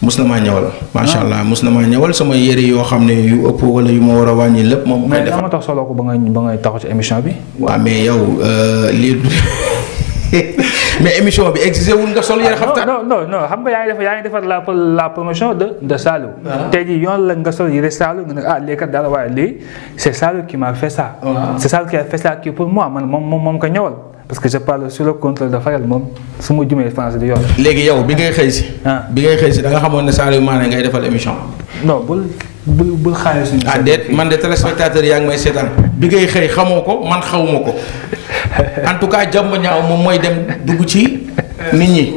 mus na maa ñëwal macha allah mus na maa ñëwal sama yére yoo xam ne yu ëpp wala yu ma war a wàññi lépp moom koy defal. mais dama tax solo ko ba ngay taxaw ci émission bi. waaw mais yow lii mais émission bi exigé wul nga sol yére xaftaan. non xam nga yaa ngi defar la promotion de Saliou. tey jii yoon la nga sol yére Saliou nga ne lii kat daal waaye lii c'est Saliou qui m'a fait ça. c'est Saliou qui a fait ça pour moi man moom ko ñëwal. parce que je parle sur le contrôle de Fayal moom su ma jumee français di yor. léegi yow bi ngay xëy si. da nga xamoon ne Saliou Mané ngay defal émission. non bul xaalis suñu. déet man de téléspectateur yaa ngi may seetaan bi ngay xëy xamoo ko man xawuma ko en tout cas Jomba Ñaaw moom mooy dem dugg ci nit ñi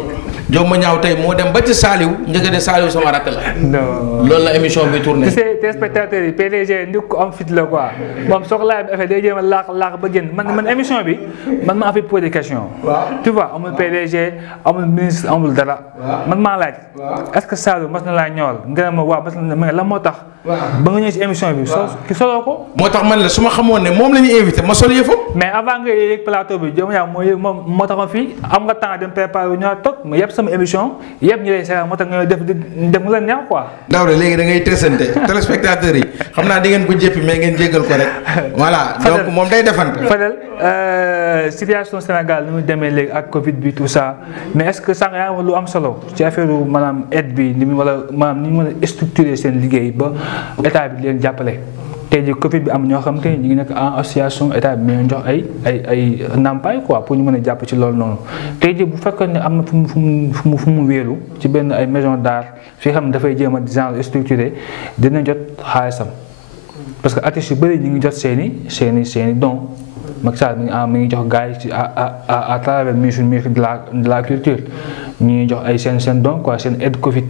Jomba Ñaaw tey moo dem ba ci Saliou njëkk de Saliou sama rakk la. non loolu la émission bi tourné. tu sais téléspectateurs yi PDG ndik ko am fit la quoi moom soxlaa bi affaire day jéem a laax ba génn man émission bi man maa fi posé question. tu vois amul PDG amul ministre amul dara. man maa laaj. est-ce que Saliou mas na laa ñëwal nga ne ma waaw mas na ma la moo tax. ba nga ñëw ci émission bi. ki soloo ko. moo tax man la su ma xamoon ne moom la ñu invité ma sol yëfam. mais avant nga yéeg plateau bi Jomba Ñaaw moo taxoon fii am nga temps dem préparer wu ñëwaat toog ma yëpp sama émission yëpp ñu lay seetaan moo tax nga def mu la neex quoi. Daouda léegi da ngay tësante téléspectateurs yi xam naa di ngeen ko jéppi mais ngeen jéggal ko rek. voilà donc moom day defante. Fadel situation Sénégal ni mu demee léegi ak Covid bi tout ça mais est-ce que sànq yaa ngi wax lu am solo ci affaire maanaam aide bi ni mu wala maanaam ni mu mën a structurer seen liggéey ba état bi leen jàppale. tey jii Covid bi am ñoo xam te ñu ngi nekk en association état bi ñu jox ay ndàmpaay quoi pour ñu mën a jàpp ci loolu noonu. tey jii bu fekkoon ne am na fu mu wéeru ci benn ay maison d'art fi xam ne dafay jéem a genre structuré dina jot xaalisam parce que artistes yu bëri ñu ngi jot seeni don Macky Sall mi ngi jox gars yi ci à travers ministre de la culture ñu ngi jox ay seen don quoi seen aide Covid.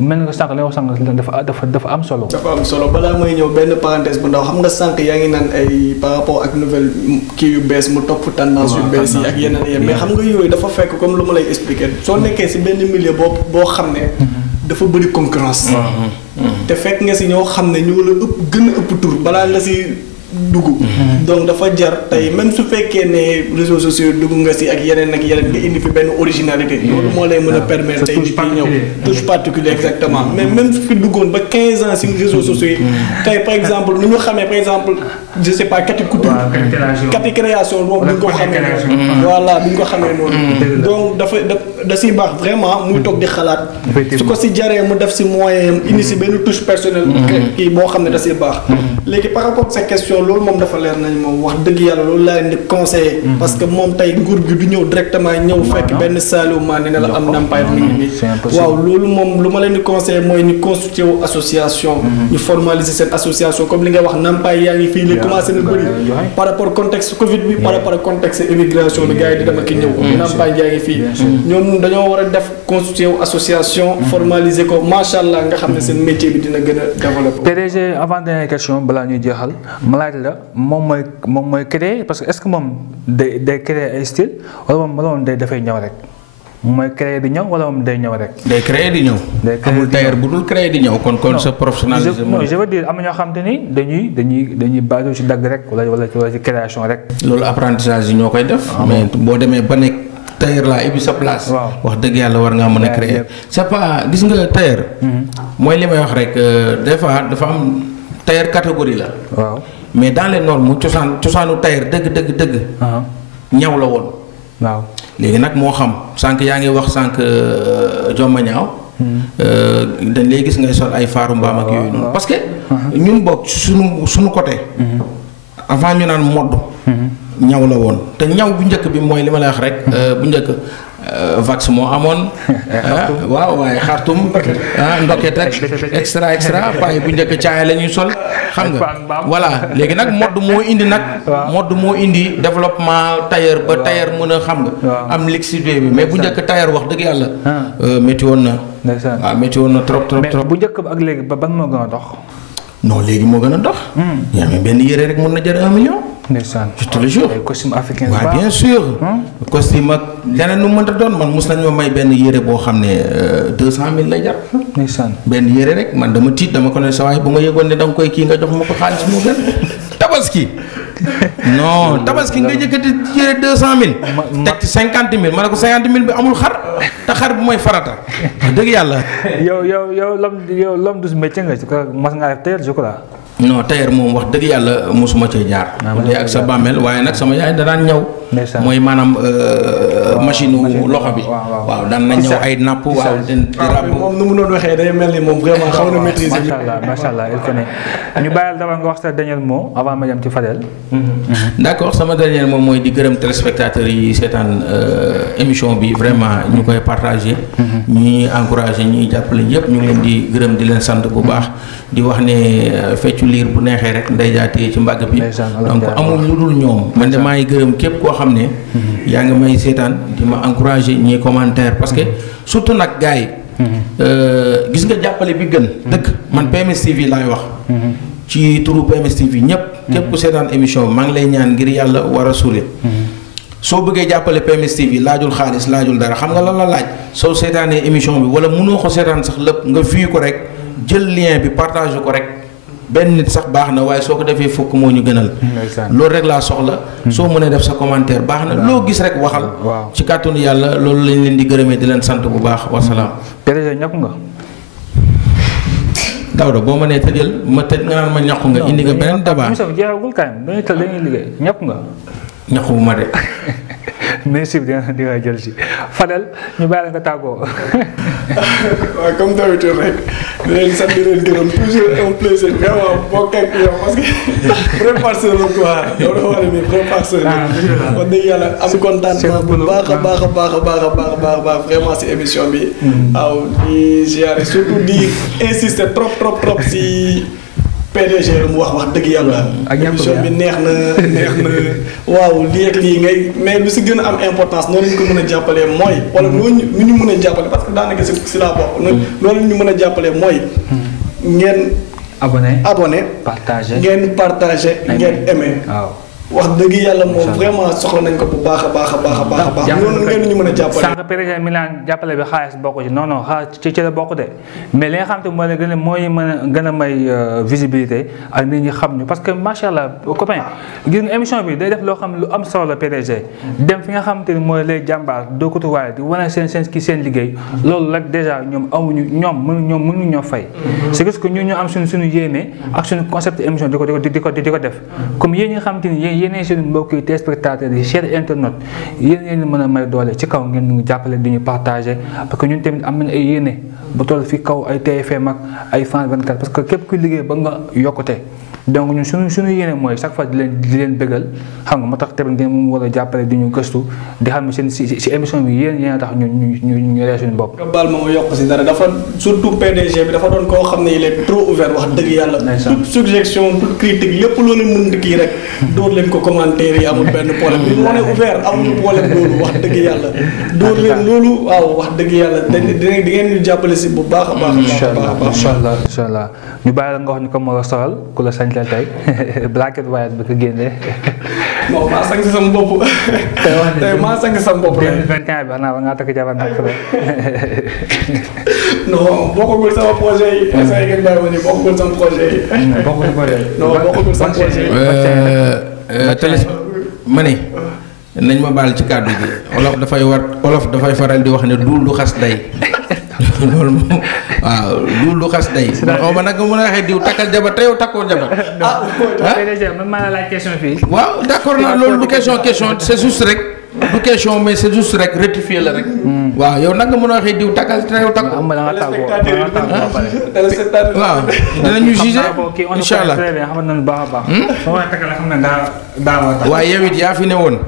mel nga sànq li nga wax sànq dafa am solo. dafa am solo balaa may ñëw benn parenthèse bu ndaw xam nga sànq yaa ngi naan ay par rapport ak nouvelle kii yu bees mu topp tendance yu bees yi ak yeneen mais xam nga yooyu dafa fekk comme lu ma lay expliquer soo nekkee si benn milieu boo xam ne. dafa bëri concurrence. te fekk nga si ñoo xam ne ñoo la gën a ëpp tur balaa nga si dugg. donc dafa jar tey même su fekkee ne réseaux sociaux dugg nga si ak yeneen nga indi fi benn originalité. loolu moo lay mën a permettre tey nit ñi ñëw touche particulière exactement mais même su fi duggoon ba 15 ans si réseaux sociaux yi tey par exemple nu ñu xamee par exemple je sais pas Kati Couture. Kati création moom bu ñu ko xamee noonu. voilà bu ñu ko xamee noonu. donc da siy baax vraiment muy toog di xalaat. su ko si jaree mu def si moyen indi si benn touche personnelle. kii boo xam ne da siy baax. léegi par rapport ak sa question loolu moom dafa leer nañ moom wax dëgg yàlla loolu laa leen di conseiller. parce que moom tey nguur gi du ñëw directement ñëw fekk benn Saliou Mané ne la am ndàmpaay bu ngi nii. waaw loolu moom lu ma leen di conseiller mooy ñu constitué wu association. ñu formaliser seen association comme li nga wax ndàmpaay yaa ngi fii li commencé na bëri. par rapport contexte Covid bi par rapport contexte immigration bi gars yi di dem ak ki ñëw. ndàmpaay yaa ngi fii ñoom dañoo war a def constitué wu association. formaliser ko macha allah nga xam ne seen métier bi dina gën a développé. PDG avant dernière question balaa ñuy jeexal ma laaj la moom mooy créer parce que est-ce que moom day créer ay style wala moom day dafay ñëw rek mooy créer di ñëw wala moom day ñëw rek. day créer di ñëw. amul tailleur bu dul créer di ñëw kon sa professionnalisme. non je veux dire am na ñoo xam te ni dañuy basé ci dagg rek wala ci création rek. loolu apprentissage yi ñoo koy def. mais boo demee ba nekk tailleur laa ibi sa place. wax dëgg yàlla war ngaa mën a créer. c'est pas gis nga tailleur. mooy li may wax rek des fois dafa am tailleur catégorie la. waaw mais dans les normes cosaanu tailleur dëgg. ñaw la woon. waaw léegi nag moo xam sànq yaa ngi wax sànq jomma ñaaw. dañ lay gis ngay sol ay faaru mbaam ak yooyu noonu. parce que ñun bokk suñu côté. avant ñu naan modd. ñaw la woon te ñaw bu njëkk bi mooy li ma lay wax rek. bu njëkk vax moo amoon. waaw waaye xartum ndoket ak extra paay bu njëkk caaya la ñuy sol. xam nga voilà léegi nag modd moo indi nag. modd moo indi développement tailleur ba tailleur mën a xam nga. am lixité bi mais bu njëkk tailleur wax dëgg yàlla. métti woon na. waaw métti woon na trop. mais bu njëkk ba ak léegi ba ban moo gën a dox. non léegi moo gën a dox. yaa ngi benn yére rek mën na jar 1 million. ndeysaan je te le jure. ay costume africain. waaw bien sûr. costume ak leneen nu mu mënta doon man mos nañu ma may benn yére boo xam ne 200 000 lay jar. ndeysaan benn yére rek man dama tiit dama ko ne sa waay bu ma yëgoon ne da nga koy kii nga jox ma ko xaalis moo gën tabaski. non tabaski nga jëkkati yére 200 000. teg ci 50 000 ma ne ko 50 000 bi amul xar te xar bu mooy farata. dëgg yàlla. yow l'homme du métier nga ci ko mas ngaa def tailleur je crois. non tailleur moom wax dëgg yàlla mosuma cee jaar. bu dee ak sa bàmmeel waaye nag sama yaay da daan ñëw. mooy maanaam machine loxo bi. waaw daan na ñëw ay napp. waaw di ràbb. moom nu mu doon waxee day mel ni moom vraiment xaw na maîtriser. macha allah il connaît ñu bàyyil dama nga wax sa dernier mot avant ma jëm ci Fadel. d'accord sama dernier mot mooy di gërëm téléspectateurs yi seetaan émission bi vraiment ñu koy partagé. ñuy encouragé ñuy jàppale ñëpp ñu ngi leen di gërëm di leen sant bu baax. di wax ne feccu liir bu neexee rek nday jaatee ci mbàgg bi donc amul lu dul ñoom man de maa ngi gërëm képp koo xam ne yaa ngi may seetaan di ma encouragé ñi commentaire parce que surtout nag gars yi gis nga jàppale bi gën dëkk man PMS TV laay wax ci turu PMS TV ñëpp képp ku seetaan émission bi maa ngi lay ñaan ngir yàlla war a suule soo bëggee jàppale PMS TV laajul xaalis laajul dara xam nga lan la laaj soo seetaanee émission bi wala mënoo ko seetaan sax lépp nga fii ko rek jël lien bi partage ko rek benn nit sax baax na waaye soo ko defee fukk moo ñu gënal. loolu rek laa soxla. soo mënee def sa commentaire baax na loo gis rek waxal. ci kàttanu yàlla loolu lañ leen di gërëmee di leen sant bu baax wasalaam. PDG ñàkk nga. Daouda boo ma nee tëjal ma tëj nga naan ma ñàkk nga indi nga beneen débat. émission bi jeexagul kañ dañuy tëj dañuy liggéey ñàkk nga. ñàkk bu ma de. merci di nga jël si Fadel ñu bàyyi la nga tàggoo. waaw comme d'habitude rek di leen sant di leen gërëm toujours un plaisir vraiment bokk ak yow parce que préparation la quoi loolu dafa war a ni préparation la. wax dëgg yàlla am contentement bu baax a baax vraiment si émission bi. waaw di ziare surtout di insister trop si. PDG lu mu wax dëgg yàlla. émission bi neex na waaw lii ak lii ngay mais lu si gën a am importance noonu ñu ko mën a jàppalee mooy. wala noonu ñu mën a jàppale parce que daanaka si laa bokk. noonu ñu mën a jàppalee mooy. ngeen. abonné partagé ngeen partagé ngeen aimé. waaw. wax dëgg yàlla moom vraiment soxla nañ ko bu baax a baax. noonu ngeen ñu mën a jàppale. sànq PDG mi naan jàppale bi xaalis bokk ci non xaalis ci la bokk de mais li nga xam te moo leen gën a may visibilité ak nit ñi xam ñu parce que macha allah copain gis nga émission bi day def loo xam lu am solo la PDG dem fi nga xam te ni mooy lay jàmbaar doo ko tuwaay di wane seen liggéey loolu rek dèjà ñoom mënuñu ñoo fay. c'est que ñun ñu am suñu yéene ak suñu concept émission di ko def comme yéen ñi nga xam te ni yéen seen mbokk yi téléspectateurs yi chers internautes yéen mën a may doole ci kaw ngeen ñu jàppale di ñu partager parce que ñun tamit am nañ ay yéene ba toll fi kaw ay TFM ak ay France 24 parce que képp kuy liggéey ba nga yokkute donc ñun suñu yéene mooy chaque fois di leen bëggal xam nga moo tax tamit ngeen mu war a jàppale di ñu gëstu di xam ne seen si émission bi yéen tax ñu ree suñu bopp. nga baal ma yokk si dara dafa surtout PDG bi dafa doon koo xam ne il est trop ouvert wax dëgg yàlla. toute suggestion toute critique lépp loo leen mën kii rek dóor leen ko commentaire yi amul benn problème bi moo ne ouvert amul problème loolu wax dëgg yàlla. dóor leen loolu waaw wax dëgg yàlla di ngeen ñu jàppale si bu baax a baax. incha allah ñu bàyyi la nga wax ñu ko moo la solal ku la sañ la tey black and white ba ko génnee. non maa sang sama bopp. tey maa sang sama bopp rek. 2021 bi xanaa ba ngaa takk jabar nag frère. non bokkagul sama projet yi. instant yii ngeen bàyyi ma ni bokkagul sama projet yi. bokkul projet yi. non bokkagul sama projet yi. ma ne nañ ma baal ci kàddu gi olof dafay faral di wax ne duul du xas day. loolu moom waaw duul du xas day. xaw ma nag nga mën a waxee diw takkal jabar te yow takkoo jabar. man maa la laaj question fii. waaw d'accord naa loolu du question c'est juste rek. du question mais c'est juste rek rectifier la rek. waaw yow nag nga mën a waxee diw takkal te yow takkoo. am na nga tàggoo waaw dinañu juger incha allah. xam nañu baax a baax. soo ma takkal xam ne daa war a. waaye yow it yaa fi ne woon.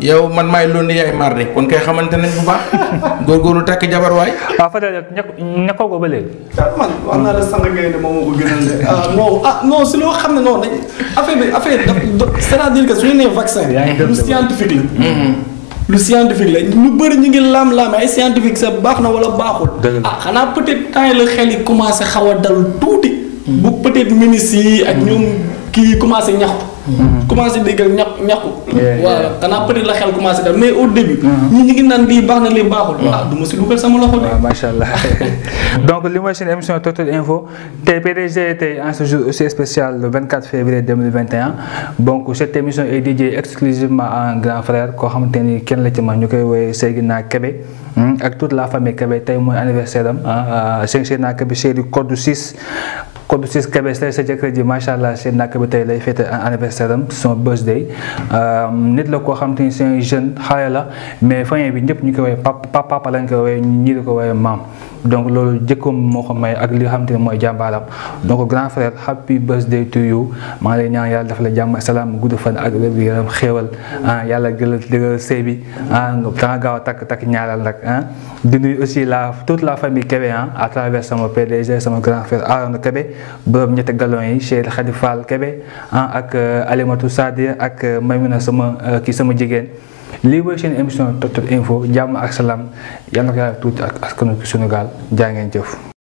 yow man maay loolu yaay mardi kon kay xamante nañ bu baax góorgóorlu takk jabar waay. waaw Fadel ñàkkoo ko ba léegi. man wax naa la sang ngay ne moom moo ko gënal de. non si loo xam ne non dañ affaire c'est-à-dire que su ñu nee vaccin. lu scientifique la. lu scientifique la ñu bëri ñu ngi laam-laame ay scientifique sa baax na wala baaxul. xanaa peut-être temps yi la xel yi commencé xaw a dal tuuti. bu peut-être ministres yi ak ñoom kii commencé ñaxtu. commencé déggal ñaxtu. voilà xanaa peut-être la xel commencé dal mais au début. ñu ngi naan lii baax na lii baaxul. du ma si dugal sama loxo de. waaw macha allah donc li mooy seen émission Total Info tey PDG tey en ce jour aussi spécial le 24 février 2021 donc cette émission est dédiée exclusivement à un grand frère koo xamante ni kenn la ci man ñu koy woowee Seydina Kébé ak toute la famille Kébé tey mooy anniversaire am Seydina Kébé chéri Codou 6 Kébé tey sa jëkkër ji macha allah Seydina Kébé tey lay fête anniversaire am son birthday nit la koo xamante ni c'est un jeune xale la mais famille bi ñëpp ñu koy woowee papa lañ koy woowee ñii di ko woowee maam donc loolu jëkkoom moo ko may ak li nga xamante ne mooy jàmbaaram donc grand frère happy birthday to you maa ngi lay ñaan yàlla dafa la jàmm ak salaam gudd fan ak wér-gu-yaram xéewal yàlla gëlal sëy bi danga gaaw a takk ñaaral nag di nuyu aussi toute la famille Kébé à travers sama PDG sama grand frère Arona Kébé borom ñetti galon yi Cheikh Khady Fall Kébé ak Alimatou Sadia ak Maymuna sama jigéen lii mooy seen émission Total Info jàmm ak salaam yàlla na ko yàlla tuuti ak askanu Sénégal jaa ngeen jëf.